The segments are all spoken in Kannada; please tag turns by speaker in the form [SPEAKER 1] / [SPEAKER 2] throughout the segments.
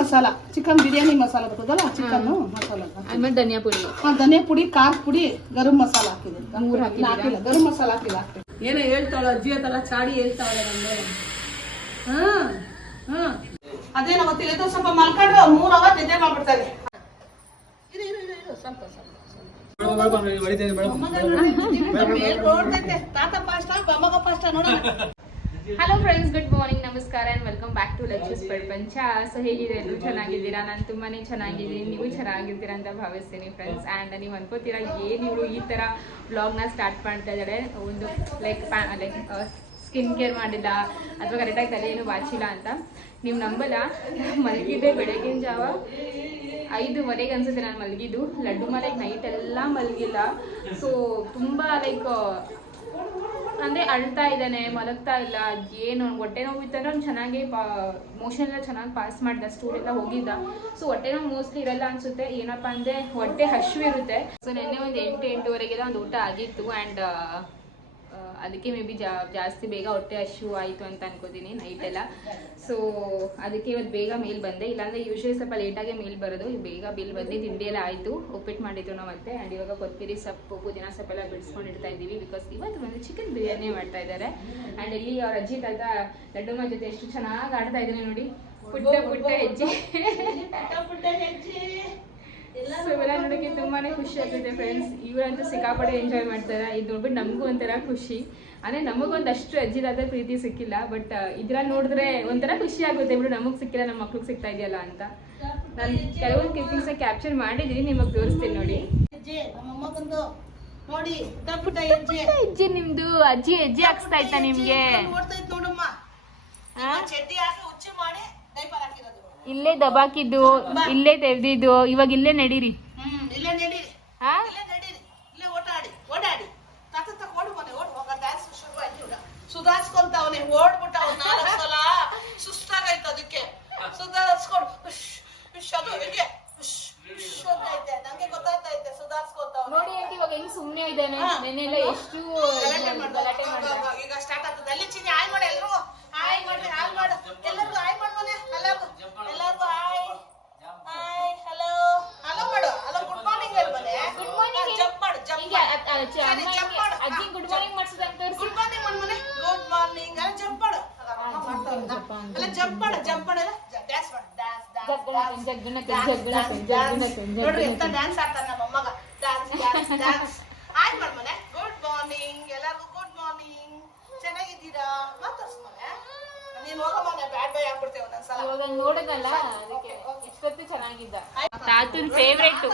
[SPEAKER 1] ಮಸಾಲ ಚಿಕನ್ ಬಿರಿಯಾನಿ ಮಸಾಲ ಬರ್ತದಲ್ಲ ಚಿಕನ್ ಮಸಾಲ
[SPEAKER 2] ಆಮೇಲೆ ಧನಿಯಾ ಪುಡಿ.
[SPEAKER 1] ಹಾಂ ಧನಿಯಾ ಪುಡಿ ಖಾರ ಪುಡಿ ಗರಂ ಮಸಾಲ ಹಾಕಿದೆ? ಹಾಕಿಲ್ಲ ಗರಂ ಮಸಾಲ ಹಾಕಿಲ್ಲ ಏನೋ ಹೇಳ್ತಾಳ ಅಜ್ಜಿ ಹತ್ರ ಚಾಡಿ ಹೇಳ್ತಾಳೆ ನಮ್ಗೆ ಹಾ ಹಾ. ಅದೇನೋ ಗೊತ್ತಿಲ್ಲ ಇದು ಸ್ವಲ್ಪ ಮಲ್ಕೊಂಡು ಮೂರ್ ಅವರ್ ನಿದ್ದೆ ಮಾಡ್ಬಿಡ್ತಾರೆ ಇರು ಇರು ಇರು ಇರು. ಸ್ವಲ್ಪ ಸ್ವಲ್ಪ ನೋಡ್ತೈತೆ ತಾತ ಪಾಷ್ಟ ಬಮ್ಮಗ ಪಾಷ್ಟ ನೋಡೋಣ.
[SPEAKER 2] ಹಲೋ ಫ್ರೆಂಡ್ಸ್ ಗುಡ್ ಮಾರ್ನಿಂಗ್ ನಮಸ್ಕಾರ ಆ್ಯಂಡ್ ವೆಲ್ಕಮ್ ಬ್ಯಾಕ್ ಟು ಲಕ್ಷಸ್ ಪ್ರಪಂಚ ಸೊ ಹೇಗಿದೆ? ಎಲ್ಲರೂ ಚೆನ್ನಾಗಿದ್ದೀರಾ? ನಾನು ತುಂಬಾ ಚೆನ್ನಾಗಿದ್ದೀನಿ. ನೀವು ಚೆನ್ನಾಗಿರ್ತೀರ ಅಂತ ಭಾವಿಸ್ತೀನಿ ಫ್ರೆಂಡ್ಸ್ ಆ್ಯಂಡ್ ನೀವು ಅನ್ಕೋತೀರಾ, ಏನು ಇವಳು ಈ ಥರ ವ್ಲಾಗ್ನ ಸ್ಟಾರ್ಟ್ ಮಾಡ್ತಾ ಇದ್ದಾಳೆ ಒಂದು ಲೈಕ್ ಲೈಕ್ ಸ್ಕಿನ್ ಕೇರ್ ಮಾಡಿಲ್ಲ, ಅಥವಾ ಕರೆಕ್ಟಾಗಿ ತಲೆ ಏನು ಅಂತ. ನೀವು ನಂಬಲ್ಲ. ಮಲಗಿದ್ದೆ ಬೆಳಗಿನ ಜಾವ. ಐದುವರೆಗೆ ಅನ್ಸುತ್ತೆ ನಾನು ಮಲಗಿದ್ದು. ಲಡ್ಡು ಮನೆಗೆ ನೈಟ್ ಎಲ್ಲ ಮಲಗಿಲ್ಲ. ಸೊ ತುಂಬ ಲೈಕ್ ಅಂದ್ರೆ ಅಳ್ತಾ ಇದ್ದಾನೆ, ಮಲಗ್ತಾ ಇಲ್ಲ, ಏನು, ಹೊಟ್ಟೆ ನೋವು ಇತ್ತಂದ್ರೆ ಅವ್ನು ಚೆನ್ನಾಗಿ ಪಾ ಮೋಷನ್ ಎಲ್ಲ ಚೆನ್ನಾಗಿ ಪಾಸ್ ಮಾಡಿದ ಸ್ಟೂಲ್ ಎಲ್ಲ ಹೋಗಿದ್ದ. ಸೊ ಹೊಟ್ಟೆ ನೋವು ಮೋಸ್ಟ್ಲಿ ಇರಲ್ಲ ಅನ್ಸುತ್ತೆ. ಏನಪ್ಪಾ ಅಂದ್ರೆ, ಹೊಟ್ಟೆ ಹಶು ಇರುತ್ತೆ ಸೊ ನಿನ್ನೆ ಒಂದು ಎಂಟು, ಎಂಟೂವರೆಗೆಲ್ಲ ಒಂದು ಊಟ ಆಗಿತ್ತು ಆ್ಯಂಡ್ ಅದಕ್ಕೆ ಮೇ ಬಿ ಜಾಸ್ತಿ ಬೇಗ ಹೊಟ್ಟೆ ಹಶು ಆಯಿತು ಅಂತ ಅನ್ಕೋತೀನಿ ನೈಟ್ ಎಲ್ಲ. ಸೊ ಅದಕ್ಕೆ ಇವತ್ತು ಬೇಗ ಮೇಲ್ ಬಂದೆ. ಇಲ್ಲಾಂದ್ರೆ ಯೂಶ್ವಲಿ ಸ್ವಲ್ಪ ಲೇಟಾಗೆ ಮೇಲ್ ಬರೋದು. ಬೇಗ ಬಿಲ್ ಬಂದು ತಿಂಡಿ ಎಲ್ಲ ಆಯಿತು. ಉಪ್ಪಿಟ್ಟು ಮಾಡಿದ್ದು ನಾವು ಮತ್ತೆ ಆ್ಯಂಡ್ ಇವಾಗ ಕೊತ್ತಿರಿ ಸೊಪ್ಪು, ಪುದೀನ ಸೊಪ್ಪೆಲ್ಲ ಬಿಡಿಸ್ಕೊಂಡು ಇಡ್ತಾ ಇದ್ದೀವಿ. ಬಿಕಾಸ್ ಇವತ್ತು ಒಂದು ಚಿಕನ್ ಬಿರಿಯಾನಿ ಮಾಡ್ತಾ ಇದ್ದಾರೆ. ಆ್ಯಂಡ್ ಇಲ್ಲಿ ಅವ್ರ ಅಜ್ಜಿ, ತಾತ, ಲಡ್ಡುಮ್ಮ ಜೊತೆ ಎಷ್ಟು ಚೆನ್ನಾಗಿ ಆಡ್ತಾ ಇದ್ದೀನಿ ನೋಡಿ. ಪುಟ್ಟ ಪುಟ್ಟ ಹೆಜ್ಜೆ. ಸೊ ಇವೆಲ್ಲ ನೋಡೋಕ್ಕೆ ತುಂಬಾನೇ ಖುಷಿ ಆಗ್ತಿದೆ ಫ್ರೆಂಡ್ಸ್ ಇವರಂತೂ ಸಿಕ್ಕಾಪಟ್ಟೆ ಎಂಜಾಯ್ ಮಾಡ್ತಾರೆ. ಇದು ನೋಡ್ಬಿಟ್ಟು ನಮಗೂ ಒಂಥರ ಖುಷಿ. ಅಂದರೆ ನಮಗೊಂದಷ್ಟು ಅಜ್ಜಿದಾದ ಪ್ರೀತಿ ಸಿಕ್ಕಿಲ್ಲ ಬಟ್ ಇದ್ರಲ್ಲಿ ನೋಡಿದ್ರೆ ಒಂಥರ ಖುಷಿ ಆಗುತ್ತೆ. ಬಿಡು ನಮಗೆ ಸಿಕ್ಕಿಲ್ಲ ನಮ್ಮ ಮಕ್ಳಿಗೆ ಸಿಗ್ತಾ ಇದೆಯಲ್ಲ ಅಂತ. ನಾನು ಕೆಲವೊಂದು ಕ್ಲಿಪ್ಪಿಂಗ್ಸ ಕ್ಯಾಪ್ಚರ್ ಮಾಡಿದ್ದೀನಿ ನಿಮಗೆ ತೋರಿಸ್ತೀನಿ ನೋಡಿ. ಅಜ್ಜಿ ನಿಮ್ದು. ಅಜ್ಜಿ ಅಜ್ಜಿ ಹಾಕ್ಸ್ತಾ ಇತ್ತಾ ನಿಮ್ಗೆ?
[SPEAKER 1] ಚಡ್ಡಿ ಹಾಕಿ ಮಾಡಿ ಡೈಪರ್ ಹಾಕಿರೋದು.
[SPEAKER 2] ಇಲ್ಲೇ ದಬಾಕಿದ್ದು ಇಲ್ಲೇ ತೆಗ್ದಿದ್ದು ಇವಾಗ ಇಲ್ಲೇ ನಡೀರಿ.
[SPEAKER 1] ಸುಧಾರಿಸ್ಕೊಂತಾವನೆ ಓಡ್ಬಿಟ್ಟ ಅವ್ನು ಸಲ. ಸುಸ್ತಾಗೈತೆ ಅದಕ್ಕೆ. ಸುಧಾರಿಸ್ಕೊಂಡು ಅದು ಹೀಗೆ ನಂಗೆ ಗೊತ್ತಾಗ್ತೈತೆ
[SPEAKER 2] ನೋಡಿ ಇವಾಗ ಹೆಂಗ್ ಸುಮ್ನೆ ಇದ್ದಾನೆ. ನೆನ್ನೆಲ್ಲ ಎಷ್ಟು
[SPEAKER 1] ಈಗ ಸ್ಟಾರ್ಟ್ ಆಗ್ತದೆ. ಅಲ್ಲಿ ಚಿನ್ನಿ ಆಯ್ ಮಾಡಿ ಎಲ್ರು. ಹಾಯ್ ಮಾಡ್ರಿ ಹಾಯ್ ಮಾಡು. ಎಲ್ಲರಿಗೂ ಹಾಯ್ ಮಾಡು ಮನೆ. ಎಲ್ಲರಿಗೂ ಎಲ್ಲರಿಗೂ ಹಾಯ್. ಹಾಯ್ ಹಲೋ ಹಲೋ ಮಾಡು. ಹಲೋ ಗುಡ್ ಮಾರ್ನಿಂಗ್ ಮನೆ.
[SPEAKER 2] ಗುಡ್ ಮಾರ್ನಿಂಗ್
[SPEAKER 1] ಜಂಪ್ ಮಾಡು ಜಂಪ್ ಮಾಡು. ಸರಿ, ಮಾಡು.
[SPEAKER 2] ಅಜ್ಜಿ ಗುಡ್ ಮಾರ್ನಿಂಗ್ ಮಾಡ್ಸೋದಂತ ತೋರಿಸಿ.
[SPEAKER 1] ಗುಡ್ ಮಾರ್ನಿಂಗ್ ಮಾಡು ಮನೆ. ಗುಡ್ ಮಾರ್ನಿಂಗ್ ಅಲ್ಲ ಜಂಪ್ ಮಾಡು. ಅಲ್ಲ, ಜಂಪ್ ಮಾಡು ಜಂಪ್ ಮಾಡು. ಡ್ಯಾನ್ಸ್ ಮಾಡು. Dance dance dance dance dance
[SPEAKER 2] dance ನೋಡೋದಲ್ಲ ಅದಕ್ಕೆ ಇಷ್ಟೊತ್ತು ಚೆನ್ನಾಗಿದ್ದ. ತಾತನ್ ಫೇವ್ರೇಟ್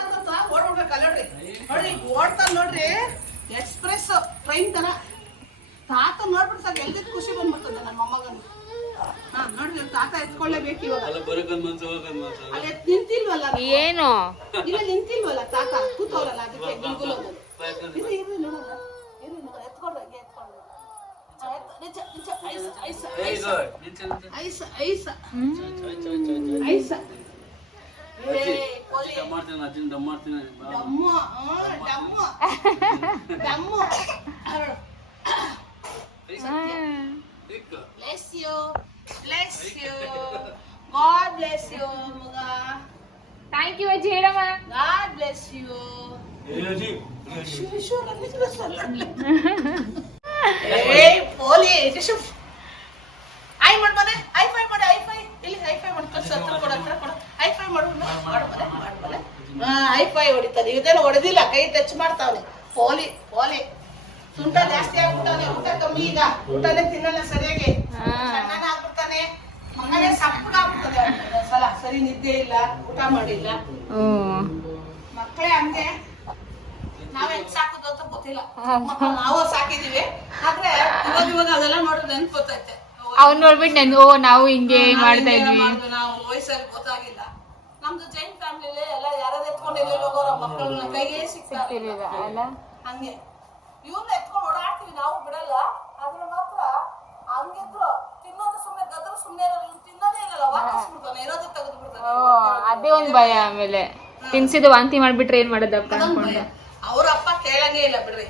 [SPEAKER 1] ಓಡ್ಬಿಡ್ಬೇಕಲ್ಲ ನೋಡ್ರಿ. ನೋಡಿ ಓಡ್ತಾನೆ ನೋಡ್ರಿ ಎಕ್ಸ್ಪ್ರೆಸ್ ಟ್ರೈನ್ ತರ. ತಾತ ನೋಡ್ಬಿಟ್ಟು ಸರ್ ಎಲ್ದಿದ್ ಖುಷಿ ಬಂದ್ಬಿಡ್ತದೆ ನನ್ನ ಮೊಮ್ಮಗನ ಹಾ ನೋಡ್ರಿ ತಾತ ಎತ್ಕೊಳ್ಳೇಬೇಕು ಇವಾಗ.
[SPEAKER 3] ಅಲ್ಲ
[SPEAKER 1] ನಿಂತಿಲ್ವಲ್ಲ
[SPEAKER 2] ಏನು?
[SPEAKER 1] ಇಲ್ಲ ನಿಂತಿಲ್ವಲ್ಲ ತಾತ? ಕೂತವ್ರಲ್ಲ ಅದಕ್ಕೆ ಗುಲ್ಗುಲ್
[SPEAKER 3] ಬಾಯ್ಕನ್ ಇದು
[SPEAKER 1] Bless you. Bless you. God bless you,
[SPEAKER 2] Muga. Thank you, Ajirama.
[SPEAKER 1] God bless you. Sure, sure. ಏಯ್ ಪೋಲಿ ಜಶುಫ್ ಐ ಮಾಡ್ ಮನೆ. ಐ ಫೈ ಮಾಡು ಐ ಫೈ ಇಲ್ಲಿ ಐ ಫೈ ಮಾಡ್ಕೊಂಡು ಕಳ್ಸು ಹತ್ರ ಕೊಡು ಹತ್ರ ಕೊಡು. ಐ ಫೈ ಮಾಡು ಮಾಡು ಮನೆ ಮಾಡು ಮನೆ. ಹಾ ಐ ಫೈ ಹೊಡಿತಾನೆ. ಇದೇನು ಹೊಡೆದಿಲ್ಲ ಕೈ ಟಚ್ ಮಾಡ್ತಾವನೆ. ಪೋಲಿ ಪೋಲಿ. ಸುಂಟ ಜಾಸ್ತಿ ಆಗ್ಬಿಟ್ಟಾನೆ ಊಟ ಕಮ್ಮಿ ಈಗ. ಊಟನೇ ತಿನ್ನಲ್ಲ ಸರಿಯಾಗಿ.
[SPEAKER 2] ಹಾ.
[SPEAKER 1] ಸಣ್ಣಗ ಆಗ್ಬಿಡ್ತಾನೆ ಮಗನೇ ಸಪ್ಪಗಾಗ್ಬಿಡ್ತದೆ ಸಲ ಸರಿ ನಿದ್ದೆ ಇಲ್ಲ. ಊಟ ಮಾಡಿಲ್ಲ. ಮಕ್ಕಳೇ ಹಂಗೆ. ನಾವ್ ಹೆಂಗ್ ಸಾಕುದು ಅಂತ ಗೊತ್ತಿಲ್ಲ. ನಾವು ಸಾಕಿದೀವಿ. ಆದ್ರೆ ಇವಾಗ ಇವಾಗ ಅದೆಲ್ಲ ನೋಡಿದ್ರೆ ನೆನ್ಪ್ ಗೊತ್ತೈತೆ
[SPEAKER 2] ಅವ್ನ್ ನೋಡ್ಬಿಟ್ಟು ನನ್ ಓ ನಾವು ಹಿಂಗೆ ಮಾಡ್ತಾ ಇದ್ವಿ.
[SPEAKER 1] ನಾವು ವಯಸ್ಸಲ್ಲಿ ಗೊತ್ತಾಗಿಲ್ಲ. ನಮ್ದು ಜೈಂಟ್ ಫ್ಯಾಮಿಲಿ ಎಲ್ಲ ಯಾರಾದ್ರೂ ಎತ್ಕೊಂಡು ಎಲ್ಲೆಲ್ಲಿ ಹೋಗೋರ ಮಕ್ಕಳನ್ನ ಕೈಗೆ
[SPEAKER 2] ಅಲ್ಲ?
[SPEAKER 1] ಹಂಗೆ. ಇವ್ರನ್ನ ಎತ್ಕೊಂಡು ಓಡಾಡ್ತೀವಿ ನಾವು ಬಿಡಲ್ಲ. ಆದ್ರೆ ಮಾತ್ರ ಹಂಗಿದ್ರು ತಿನ್ನೋದು ಸುಮ್ಮನೆ ಗದ್ರು ಸುಮ್ಮನೆ ಇರಲ್ಲ ಇವ್ನು ತಿನ್ನೋದೇ ಇರಲ್ಲ ವಾಪಸ್ ಬಿಡ್ತಾನೆ ಇರೋದು ತೆಗೆದು ಬಿಡ್ತಾನೆ.
[SPEAKER 2] ಅದೇ ಒಂದ್ ಭಯ ಆಮೇಲೆ. ತಿನ್ಸಿದ್ದು ವಾಂತಿ ಮಾಡ್ಬಿಟ್ರೆ ಏನ್ ಮಾಡೋದಪ್ಪ ಅನ್ಕೊಂಡು.
[SPEAKER 1] ಅವ್ರ ಅಪ್ಪ ಕೇಳಂಗೇ ಇಲ್ಲ ಬಿಡ್ರಿ.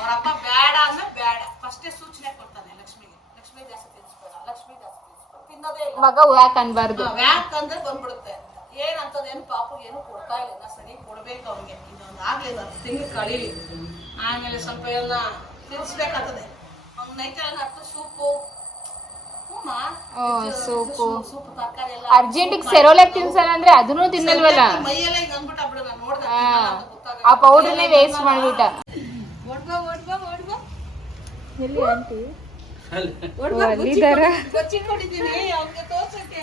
[SPEAKER 1] ಅವ್ರ ಅಪ್ಪ ಬೇಡ ಅಂದ್ರೆ ಬೇಡ. ಫಸ್ಟೇ ಸೂಚನೆ ಕೊಡ್ತಾನೆ ಲಕ್ಷ್ಮಿಗೆ. ಲಕ್ಷ್ಮಿ ಜಾಸ್ತಿ ತಿನ್ಸ್ಬೇಡ ಲಕ್ಷ್ಮಿ ಜಾಸ್ತಿ ತಿನ್ಸ್ಬೇಡ ತಿನ್ನ ತಿನ್ನೋದೇ ಇಲ್ಲ.
[SPEAKER 2] ಮಗ ವ್ಯಾಕ್ ಅನ್ಬಾರ್ದು.
[SPEAKER 1] ವ್ಯಾಕ್ ಅಂದ್ರೆ ಬಂದ್ಬಿಡುತ್ತೆ. ಏನಂತದ ಏನು ಪಾಪಗೆ ಏನು ಕೊಡ್ತಾ ಇಲ್ಲ. ನಾ ಸರಿ ಕೊಡ್ಬೇಕು ಅವ್ನಿಗೆ. ಇನ್ನೊಂದು ಆಗ್ಲಿಲ್ಲ. ತಿನ್ ಕಳೀಲಿ. ಆಮೇಲೆ ಸ್ವಲ್ಪ ಎಲ್ಲ ತಿನ್ಸ್ಬೇಕಾಗ್ತದೆ. ಅವ್ನ ನೈತೆ ಹತ್ತು ಸೂಪು. Urgent
[SPEAKER 2] soup. ಅರ್ಜೆಂಟಿಗೆ ಸೆರೋಲೆಕ್ ತಿನ್ಸಲ್ಲ ಅಂದ್ರೆ ಅದನ್ನೂ ತಿನ್ನಲ್ವಲ್ಲ?
[SPEAKER 1] ಮೈಯೆಲ್ಲ ಹಿಂಗ್ ಅಂದ್ಬಿಟ್ಟು ನೋಡ್ದೆ
[SPEAKER 2] ಆ,
[SPEAKER 1] ತಿನ್ನಲ್ಲ ಅಂತ ಗೊತ್ತಾಗಲ್ಲ.
[SPEAKER 2] ಆ ಪೌಡರ್ನೇ ವೇಸ್ಟ್ ಮಾಡ್ಬಿಟ್ಟ ಎಲ್ಲಿ ಆಂಟಿ?
[SPEAKER 1] ತೋರ್ಸಕ್ಕೆ.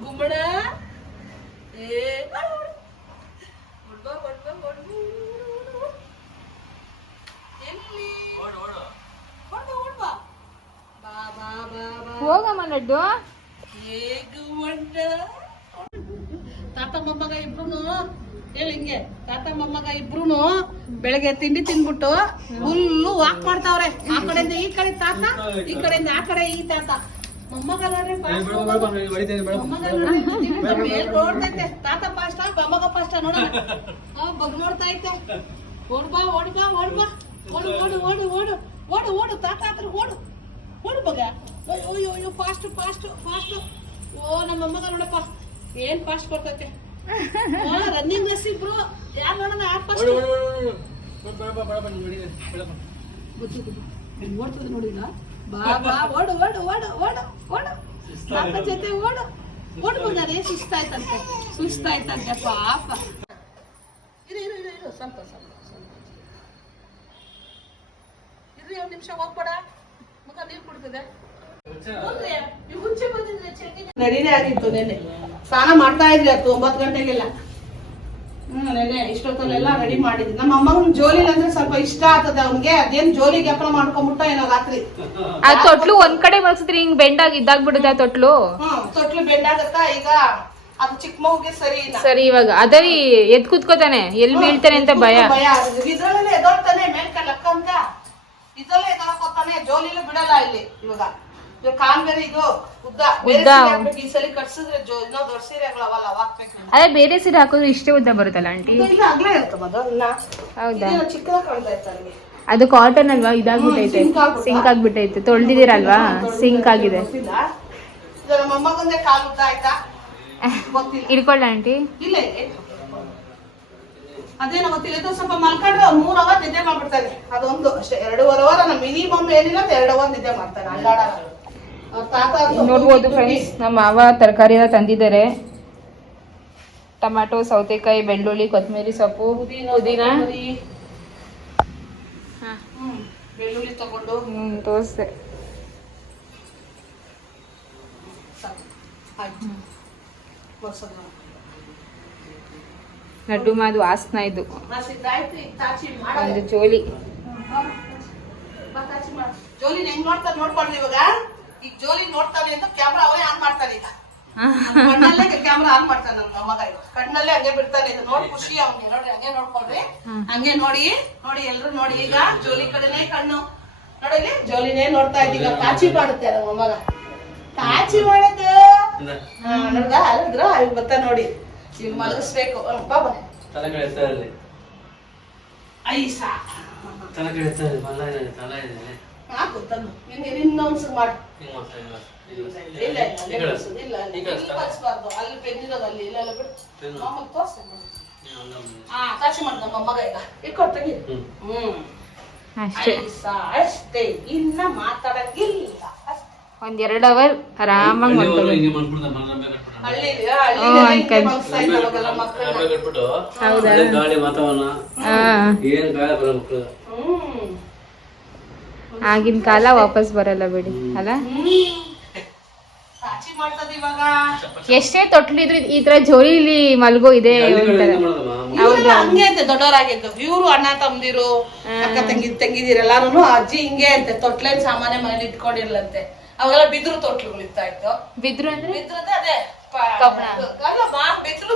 [SPEAKER 1] ಗುಮ್ಮಡ ಏ ಎಲ್ಲಿ?
[SPEAKER 2] ಹೋಗಮ್ಮ
[SPEAKER 1] ಒಂಟ ತಾತ ಮೊಮ್ಮಗ ಇಬ್ರು ಹೇಳಿ ಹಿಂಗೆ. ತಾತ ಮೊಮ್ಮಗ ಇಬ್ರುನು ಬೆಳಗ್ಗೆ ತಿಂಡಿ ತಿನ್ಬಿಟ್ಟು ಫುಲ್ಲು ವಾಕ್ ಮಾಡ್ತಾವ್ರೆ. ಆ ಕಡೆಯಿಂದ ಈ ಕಡೆ ತಾತ ಈ ಕಡೆಯಿಂದ ಆ ಕಡೆ ಈ ತಾತ. ಮೊಮ್ಮಗ ನೋಡ್ರಿ fast ಮೊಮ್ಮಗ ನೋಡ್ರಿ ಮೇಲ್ ನೋಡ್ತೈತೆ. ತಾತ ಪಾಸ್ಟ ಮೊಮ್ಮಗ ಪಾಸ್ಟ ನೋಡೋಣ. ಬಗ್ ನೋಡ್ತಾ ಐತೆ ಓಡ್ಬಾ ಓಡ್ಬಾ ಓಡ್ಬಾ. ಓಡು ಓಡು ಓಡು ಓಡು. ಓಡು ಓಡು ತಾತ ಹತ್ರ ಓಡು. ಓಡು ಮಗ. ಅಯ್ಯೋ ಅಯ್ಯೋ ಫಾಸ್ಟ್ ಫಾಸ್ಟ್ ಫಾಸ್ಟ್ ಓ ನಮ್ಮ ಅಮ್ಮಗ ನೋಡಪ್ಪ. ಏನ್ ಫಾಸ್ಟ್ ಬರ್ತೈತೆ ರನ್ನಿಂಗ್ ರೇಸ್ ಇಬ್ರು. ಯಾರು ನೋಡೋಣ ಯಾರು ಫಾಸ್ಟ್ ಓಡ್ತದೆ ನೋಡಿಲ್ಲ? ಬಾ ಬಾ ಓಡು ಓಡು ಓಡು ಓಡು ಓಡು. ತಾತ ಜೊತೆ ಓಡು. ಓಡು ಮಗನೇ ಸುಸ್ತಾಯ್ತಂತೆ ಸುಸ್ತಾಯ್ತಂತೆ ಪಾಪ. ಇರು ಇರು ಇರು ಇರು ಒಂದ್ ನಿಮಿಷ ಹೋಗ್ಬೇಡ. ಮುಖ ನೀರು ಕುಡ್ತದೆ. ನಡಿನೇ ಆಗಿತ್ತು ನೆನ್ನೆ. ಸ್ನಾನ ಮಾಡ್ತಾ ಇದ್ರಿ ಹತ್ತು ಒಂಬತ್ತು ಗಂಟೆಗೆಲ್ಲ. ಹ್ಮ್ ನೆನ್ನೆ ಇಷ್ಟೊತ್ತಲ್ಲೆಲ್ಲ ರೆಡಿ ಮಾಡಿದ್ವಿ. ನಮ್ಮ ಅಮ್ಮನ ಜೋಲಿ ಅಂದ್ರೆ ಸ್ವಲ್ಪ ಇಷ್ಟ ಆಗ್ತದೆ ಅವ್ನ್ಗೆ. ಅದೇನ್ ಜೋಲಿ ಗೆಪ್ಲ ಮಾಡ್ಕೊಂಡ್ಬಿಟ್ಟ ಏನೋ ರಾತ್ರಿ.
[SPEAKER 2] ಆ ತೊಟ್ಲು ಒಂದ್ ಕಡೆ ಮಲ್ಸಿದ್ರೆ ಹಿಂಗ್ ಬೆಂಡಾಗಿ ಇದ್ದಾಗ್ಬಿಡುತ್ತೆ ಆ ತೊಟ್ಲು?
[SPEAKER 1] ಹ್ಮ್ ತೊಟ್ಲು ಬೆಂಡಾಗತ್ತಾ? ಈಗ ಅದು ಚಿಕ್ಕ ಮಗುಗೆ ಸರಿ ಇಲ್ಲ.
[SPEAKER 2] ಸರಿ ಇವಾಗ. ಅದೇ ಎದ್ ಕುತ್ಕೋತಾನೆ. ಎಲ್ಲಿ ಬೀಳ್ತಾನೆ ಅಂತ ಭಯ.
[SPEAKER 1] ಭಯ. ಇದ್ರಲ್ಲೇ ಎದೋಡ್ತಾನೆ ಮೇಲ್ಕ ಲಕ್ಕ ಅಂತ ಎದೊಳಕೋತಾನೆ ಜೋಲಿಲು ಬಿಡಲ್ಲ ಇಲ್ಲಿ ಇವಾಗ. ಇವಾಗ ಕಾಲ್ ಬೇರೆ ಇದು ಉದ್ದ. ಬೇರೆ
[SPEAKER 2] ಉದ್ದ.
[SPEAKER 1] ಸೀರೆ ಹಾಕ್ಬೇಕು. ಈ ಸಲ ಕಟ್ಸಿದ್ರೆ ಜೋ ಇನ್ನೂ ದೊಡ್ಡ ಸೀರೆಗಳವಲ್ಲ ಹಾಕ್ಬೇಕು
[SPEAKER 2] ಅದೇ ಬೇರೆ ಸೀರೆ ಹಾಕಿದ್ರೆ ಇಷ್ಟೇ ಉದ್ದ ಬರುತ್ತಲ್ಲ ಆಂಟಿ?
[SPEAKER 1] ಇದು ಅಗ್ಲೇ ಅದು ಇನ್ನ.
[SPEAKER 2] ಹೌದಾ?
[SPEAKER 1] ಇದೇನೋ ಚಿಕ್ಕದಾಗಿ ಕಾಣ್ತಾ ಇತ್ತು ನನಗೆ
[SPEAKER 2] ಅದು ಕಾಟನ್ ಅಲ್ವಾ? ಇದಾಗ್ಬಿಟ್ಟೈತೆ.
[SPEAKER 1] ಹ್ಮ್, sink ಆಗ್ಬಿಟ್ಟ?
[SPEAKER 2] ಸಿಂಕ್ ಆಗ್ಬಿಟ್ಟೈತೆ. ತೊಳ್ದಿದಿರಲ್ವಾ ಸಿಂಕ್ ಆಗಿದೆ.
[SPEAKER 1] ಗೊತ್ತಿಲ್ಲ. ಇದು ನಮ್ಮ ಮೊಮ್ಮಗಂದೇ ಕಾಲು ಉದ್ದ ಆಯ್ತಾ? ಗೊತ್ತಿಲ್ಲ.
[SPEAKER 2] ಇಡ್ಕೊಳ್ಳ ಆಂಟಿ.
[SPEAKER 1] ಇಲ್ಲ ಇಲ್ಲ. ಅದೇನೋ ಗೊತ್ತಿಲ್ಲ ಇದು ಸ್ವಲ್ಪ ಮಲ್ಕೊಂಡ್ರೆ ಅವ್ರು ಮೂರ್ ಅವರ್ ನಿದ್ದೆ ಮಾಡ್ಬಿಡ್ತಾನೆ ಅದೊಂದು ಅಷ್ಟೇ. ಎರಡೂವರೆ ಅವರ್ ನಮ್ಮ ಮಿನಿಮಮ್ ಏನಿಲ್ಲ ಎರಡು ಅವರ್ ನಿದ್ದೆ ಮಾಡ್ತಾರೆ ಅಲ್ಲಾಡ.
[SPEAKER 2] ನೋಡ್ಬೋದು ಫ್ರೆಂಡ್ಸ್ ನಮ್ಮ ಮಾವ ತರಕಾರಿ ಎಲ್ಲ ತಂದಿದ್ದಾರೆ. ಟೊಮ್ಯಾಟೊ ಸೌತೆಕಾಯಿ ಬೆಳ್ಳುಳ್ಳಿ ಕೊತ್ತಂಬರಿ ಸೊಪ್ಪು.
[SPEAKER 1] ಪುದೀನ. ಬೆಳ್ಳುಳ್ಳಿ ತಗೊಂಡು.
[SPEAKER 2] ಹ್ಮ್
[SPEAKER 1] ದೋಸೆ. ಮೊಸರು
[SPEAKER 2] ಲಡ್ಡು ಮಾದು ಆಸ್ನ ಇದು. ಒಂದು
[SPEAKER 1] ಮಾಡೋದು
[SPEAKER 2] ಜೋಲಿ
[SPEAKER 1] ಜೋಲಿ ಹೆಂಗ್ ನೋಡ್ತಾನೆ ನೋಡ್ಕೊಂಡ್ರಿ ಇವಾಗ. ಈಗ ಜೋಲಿ ನೋಡ್ತಾನೆ ಅಂತ ಕ್ಯಾಮ್ರಾ ಅವರೇ ಆನ್ ಮಾಡ್ತಾನೆ ಈಗ. ಕಣ್ಣಲ್ಲೇ ಕ್ಯಾಮ್ರಾ ಆನ್ ಮಾಡ್ತಾನೆ ನನ್ನ ಮಗ ಈಗ ಕಣ್ಣಲ್ಲೇ ಹಂಗೆ ಬಿಡ್ತಾನೆ ಇದು ನೋಡಿ ಖುಷಿ ಅವ್ನಿಗೆ. ನೋಡ್ರಿ ಹಂಗೆ ನೋಡ್ಕೊಳ್ರಿ. ಹಂಗೆ ನೋಡಿ ನೋಡಿ ಎಲ್ರು ನೋಡಿ ಈಗ. ಜೋಲಿ ಕಡೆನೇ ಕಣ್ಣು. ನೋಡಲಿ ಜೋಲಿನೇ ನೋಡ್ತಾ ಇದ್ದೀಗ ಪಾಚಿ ಮಾಡುತ್ತೆ ನಮ್ಮ ಮಗ. ಕಾಚಿ ಮಾಡೋದು. ಹಾ ನೋಡ್ದ? ಅಲ್ಲಿದ್ರ ಈಗ ಬರ್ತಾ ನೋಡಿ. ಈಗ ಮಲಗಿಸ್ಬೇಕು. ಹ್ಮ್, ಬಾ ಬಾ.
[SPEAKER 3] ತಲೆ ಕೆಡಿಸ್ತಾರೆ
[SPEAKER 1] ಐಸಾ.
[SPEAKER 3] ತಲೆ ಕೆಡಿಸ್ತಾರೆ ಮಲ್ಲ ಇದೆ ತಲೆ ಇದೆ
[SPEAKER 1] ಹಾಕು ತಂದು. ನಿನ್ಗೆ ಇನ್ನೊಂದ್ಸಲ ಮಾಡು.
[SPEAKER 3] ಹಿಂಗ್ ಮಾಡ್ತಾ ಇಲ್ಲ.
[SPEAKER 1] ಇಲ್ಲ ಇಲ್ಲ. ಅಲ್ಲೇ ಅಲ್ಲಿ
[SPEAKER 3] ಈಗ
[SPEAKER 1] ಇಲ್ಲಿ ಕಳ್ಸ್ಬಾರ್ದು. ಅಲ್ಲಿ ಪೆನ್ ಇರೋದು ಅಲ್ಲಿ ಇಲ್ಲೆಲ್ಲ ಬಿಡು.
[SPEAKER 3] ಪೆನ್ನು?
[SPEAKER 1] ಮಾಮೂಲಿ ತೋರ್ಸು. ಹಾ ಕಾಚಿ ಮಾಡ್ದ ನಮ್ಮ ಮಗ ಈಗ. ಇಟ್ಕೊಡ್ ತೆಗಿ.
[SPEAKER 3] ಹ್ಮ್.
[SPEAKER 1] ಹ್ಮ್.
[SPEAKER 2] ಅಷ್ಟೇ.
[SPEAKER 1] ಐಸ ಅಷ್ಟೇ. ಇನ್ನ ಮಾತಾಡಂಗಿಲ್ಲ. ಅಷ್ಟೇ.
[SPEAKER 2] ಒಂದ್ ಎರಡ್ ಅವರ್ ಆರಾಮಾಗಿ ಮಾಡ್ಕೊಳ್ಳಿ ಅಂಕಲ್. ಹೌದಾ?
[SPEAKER 3] ಗಾಳಿ ವಾತಾವರಣ ಏನ್ ಗಾಳಿ ಬರೋ ಮಕ್ಕಳು
[SPEAKER 2] ಆಗಿನ ಕಾಲ ವಾಪಸ್ ಬರಲ್ಲ ಬಿಡಿ ಅಲ್ಲ? ಎಷ್ಟೇ ತೊಟ್ಲಿದ್ರು ಈ ತರ ಜೋಲಿಲಿ ಮಲ್ಗೋ ಇದೆ
[SPEAKER 1] ಹಂಗೆ ಅಂತೆ ದೊಡ್ಡವರಾಗಿದ್ದು ಇವ್ರು ಅಣ್ಣ ತಂದಿರು ಅಕ್ಕ ತಂಗಿ ತಂಗಿದಿರು ಎಲ್ಲಾರು ಅಜ್ಜಿ ಹಿಂಗೆ ಅಂತೆ ತೊಟ್ಲೇನ್ ಸಾಮಾನ್ಯ ಮನೇಲಿ ಇಟ್ಕೊಂಡಿರ್ಲಂತೆ. ಅವೆಲ್ಲ ಬಿದ್ರು ತೊಟ್ಲುಗಳು ಇರ್ತಾ ಇತ್ತು
[SPEAKER 2] ಬಿದ್ರು ಅಂದ್ರೆ?
[SPEAKER 1] ಬಿದ್ರದೆ ಅದೇ.
[SPEAKER 2] ಕಬ್ಣ.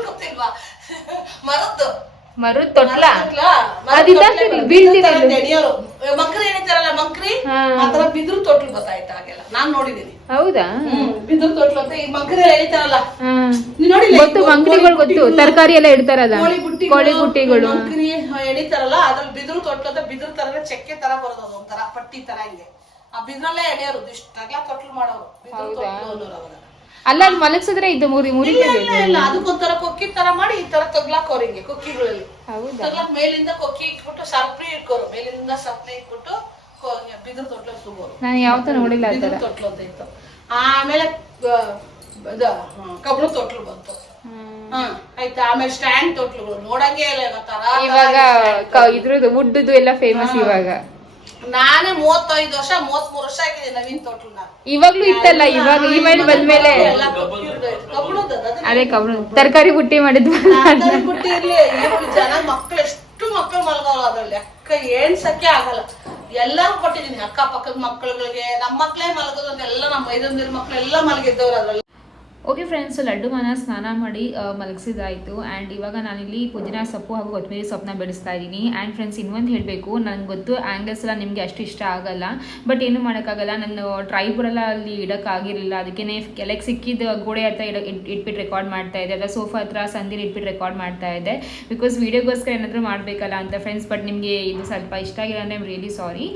[SPEAKER 1] ಗೊತ್ತಿಲ್ವಾ? ಮರದ್ದು.
[SPEAKER 2] ಮರದ ತೊಟ್ಲ.
[SPEAKER 1] ಮಂಕ್ರಿ ಮಂಕ್ರಿ? ಆತರ ಬಿದ್ರು ತೊಟ್ಲು ಗೊತ್ತಾಯ್ತು ಹಾಗೆಲ್ಲ. ನಾನ್ ನೋಡಿದೀನಿ.
[SPEAKER 2] ಹೌದಾ?
[SPEAKER 1] ಬಿದ್ರು ತೊಟ್ಲು ಅಂತ ಈ ಮಂಕ್ರಿ
[SPEAKER 2] ಗೊತ್ತು ಮಂಕ್ರಿಗಳು ಗೊತ್ತು. ತರಕಾರಿ ಎಲ್ಲ ಇಡ್ತಾರಲ್ಲ.
[SPEAKER 1] ಕೋಳಿ ಬುಟ್ಟಿಗಳು, ಮಂಕ್ರಿ ಎಣಿತಾರಲ್ಲ ಅದ್ರಲ್ಲಿ ಬಿದ್ರು ತೊಟ್ಲು ಅಂತ ಬಿದ್ರು ತರ ಚೆಕ್ಕೆ ತರ ಬರೋದು ಒಂಥರ ಪಟ್ಟಿ ತರ ಹಿಂಗೆ. ಆ ಬಿದ್ರಲ್ಲೇ ಎಣಿಯೋರು ಇಷ್ಟಾಗ್ಲಾ ತೊಟ್ಲು ಮಾಡೋರು. ಬಿದ್ರು? ತೊಟ್ಲು ಅನ್ನೋರು ಅವಾಗ
[SPEAKER 2] ಅಲ್ಲ ಮಲಗಿಸಿದ್ರೆ ಮಲಗ್ಸಿದ್ರೆ ಇದು ಮುರಿ
[SPEAKER 1] ಮುರಿ
[SPEAKER 2] ಮುರಿತದೆ
[SPEAKER 1] ಇಲ್ಲ ಅದಕ್ಕೊಂಥರ ಕೊಕ್ಕಿ ತರ ಮಾಡಿ ಈ ತರ ತಗ್ಲಾಕೋರು ಹಿಂಗೆ ಕೊಕ್ಕಿಗಳಲ್ಲಿ.
[SPEAKER 2] ಹೌದಾ?
[SPEAKER 1] ತಗ್ಲಾಕ್ ಮೇಲಿಂದ ಕೊಕ್ಕಿ ಇಟ್ಬಿಟ್ಟು ಸರ್ಪ್ರಿ ಇಟ್ಕೋರು. ಮೇಲಿಂದ ಸರ್ಪ್ರಿ ಇಟ್ಬಿಟ್ಟು ಬಿದಿರು ತೊಟ್ಲ ಸುಗೋರು.
[SPEAKER 2] ನಾನು ಯಾವತ್ತೂ ನೋಡಿಲ್ಲ ಆ
[SPEAKER 1] ಬಿದಿರು
[SPEAKER 2] ಥರ
[SPEAKER 1] ತೊಟ್ಲು ಅಂತ ಇತ್ತು. ಆಮೇಲೆ ಕಬ್ಳು ತೊಟ್ಲು ಬಂತು. ಹ ಆಯ್ತಾ? ಆಮೇಲೆ ಸ್ಟ್ಯಾಂಡ್ ತೊಟ್ಲುಗಳು. ನೋಡಂಗೆ ಇಲ್ಲ ಇವಾಗ ತರ ತರ
[SPEAKER 2] ಕ- ಇದ್ರದ್ದು ವುಡ್ಡದು ಎಲ್ಲ ಫೇಮಸ್ ಇವಾಗ.
[SPEAKER 1] ನಾನೇ ಮೂವತ್ತೈದು ವರ್ಷ ಮೂವತ್ಮೂರು ವರ್ಷ ಆಗಿದೆ ನವೀನ್ ತೋಟಲ್ ನಾನು
[SPEAKER 2] ಇವಾಗ್ಲೂ ಇತ್ತಲ್ಲ ಇವಾಗ ಈ ಮೈಂಡ್ ಬಂದ್ಮೇಲೆ.
[SPEAKER 1] ಅದು.
[SPEAKER 2] ಕಬ್ರು ತರಕಾರಿ ಬುಟ್ಟಿ ಮಾಡಿದ್ವಿ?
[SPEAKER 1] ತರಕಾರಿ ಬುಟ್ಟಿ ಇರ್ಲಿ ಜನ ಮಕ್ಳು ಎಷ್ಟು ಮಕ್ಳು ಮಲ್ಗಲ್ಲ ಅದ್ರಲ್ಲಿ. ಅಕ್ಕ ಏಣ್ಸಕ್ಕೆ ಆಗಲ್ಲ. ಎಲ್ಲರೂ ಕೊಟ್ಟಿದ್ದೀನಿ ಅಕ್ಕ ಪಕ್ಕದ ಮಕ್ಳುಗಳಿಗೆ ನಮ್ಮ ಮಕ್ಕಳೇ ಮಲಗೋದು ಎಲ್ಲ ನಮ್ಮ ಐದೊಂದಿರ ಮಕ್ಳು ಎಲ್ಲ ಮಲಗಿದ್ದವ್ರು ಅದ್ರಲ್ಲಿ.
[SPEAKER 2] ಓಕೆ ಫ್ರೆಂಡ್ಸ್ ಲಡ್ಡು ಮನ ಸ್ನಾನ ಮಾಡಿ ಮಲಗಿಸಿದಾಯಿತು ಆ್ಯಂಡ್ ಇವಾಗ ನಾನಿಲ್ಲಿ ಪುದೀನ ಸೊಪ್ಪು ಹಾಗೂ ಕೊತ್ತಂಬರಿ ಸೊಪ್ಪನ್ನ ಬೆಳೆಸ್ತಾ ಇದ್ದೀನಿ. ಆ್ಯಂಡ್ ಫ್ರೆಂಡ್ಸ್ ಇನ್ನೊಂದು ಹೇಳಬೇಕು. ನನಗೆ ಗೊತ್ತು ಆ್ಯಂಗಲ್ಸ್ ಎಲ್ಲ ನಿಮಗೆ ಅಷ್ಟು ಇಷ್ಟ ಆಗಲ್ಲ. ಬಟ್ ಏನು ಮಾಡೋಕ್ಕಾಗಲ್ಲ. ನಾನು ಟ್ರೈಬರೆಲ್ಲ ಅಲ್ಲಿ ಇಡೋಕ್ಕಾಗಿರಲಿಲ್ಲ ಅದಕ್ಕೆ ಕೆಲಕ್ಕೆ ಸಿಕ್ಕಿದ ಗೋಡೆ ಹತ್ರ ಇಡ ಇಟ್- ಇಟ್ಬಿಟ್ಟು ರೆಕಾರ್ಡ್ ಮಾಡ್ತಾ ಇದ್ದೆ. ಅಥವಾ ಸೋಫಾ ಹತ್ರ ಸಂದಿಲಿ ಇಟ್ಬಿಟ್ಟು ರೆಕಾರ್ಡ್ ಮಾಡ್ತಾ ಇದ್ದೆ. ಬಿಕಾಸ್ ವೀಡಿಯೋಗೋಸ್ಕರ ಏನಾದರೂ ಮಾಡಬೇಕಲ್ಲ ಅಂತ ಫ್ರೆಂಡ್ಸ್ ಬಟ್ ನಿಮಗೆ ಇದು ಸ್ವಲ್ಪ ಇಷ್ಟ ಆಗಿಲ್ಲ ಅಂದರೆ ಐಮ್ ರಿಯಲಿ ಸಾರಿ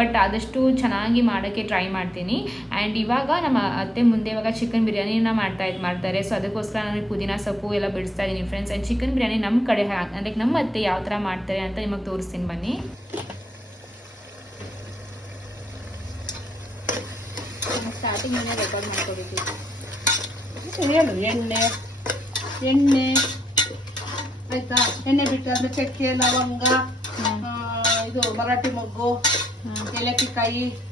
[SPEAKER 2] ಬಟ್ ಆದಷ್ಟು ಚೆನ್ನಾಗಿ ಮಾಡೋಕ್ಕೆ ಟ್ರೈ ಮಾಡ್ತೀನಿ. ಆ್ಯಂಡ್ ಇವಾಗ ನಮ್ಮ ಅತ್ತೆ ಮುಂದೆ ಇವಾಗ ಚಿಕನ್ ಬಿರಿಯಾನಿನ ಮಾಡ್ತಾ ಇದ್ ಮಾಡ್ತಾರೆ. ಸೊ ಅದಕ್ಕೋಸ್ಕರ ನಾನು ಪುದೀನ ಸೊಪ್ಪು ಎಲ್ಲ ಬಿಡಿಸ್ತಾ ಇದ್ದೀನಿ ಫ್ರೆಂಡ್ಸ್ ಆ್ಯಂಡ್ ಚಿಕನ್ ಬಿರಿಯಾನಿ ನಮ್ಮ ಕಡೆ ಅಂದರೆ ನಮ್ಮ ಅತ್ತೆ ಯಾವ ಥರ ಮಾಡ್ತಾರೆ ಅಂತ ನಿಮಗೆ ತೋರಿಸ್ತೀನಿ ಬನ್ನಿ. ಸ್ಟಾರ್ಟಿಂಗ್ ರೆಕಾರ್ಡ್ ಮಾಡ್ಕೋಬೇಕು
[SPEAKER 1] ಹೇಳು ಎಣ್ಣೆ ಎಣ್ಣೆ ಆಯ್ತಾ? ಎಣ್ಣೆ ಬಿಟ್ಟಾದ್ಮೇಲೆ ಚಕ್ಕೆ ಲವಂಗ ಇದು ಮರಾಠಿ ಮೊಗ್ಗು ಏಲಕ್ಕಿಕಾಯಿ
[SPEAKER 2] ಹಾಂ
[SPEAKER 1] ಜ-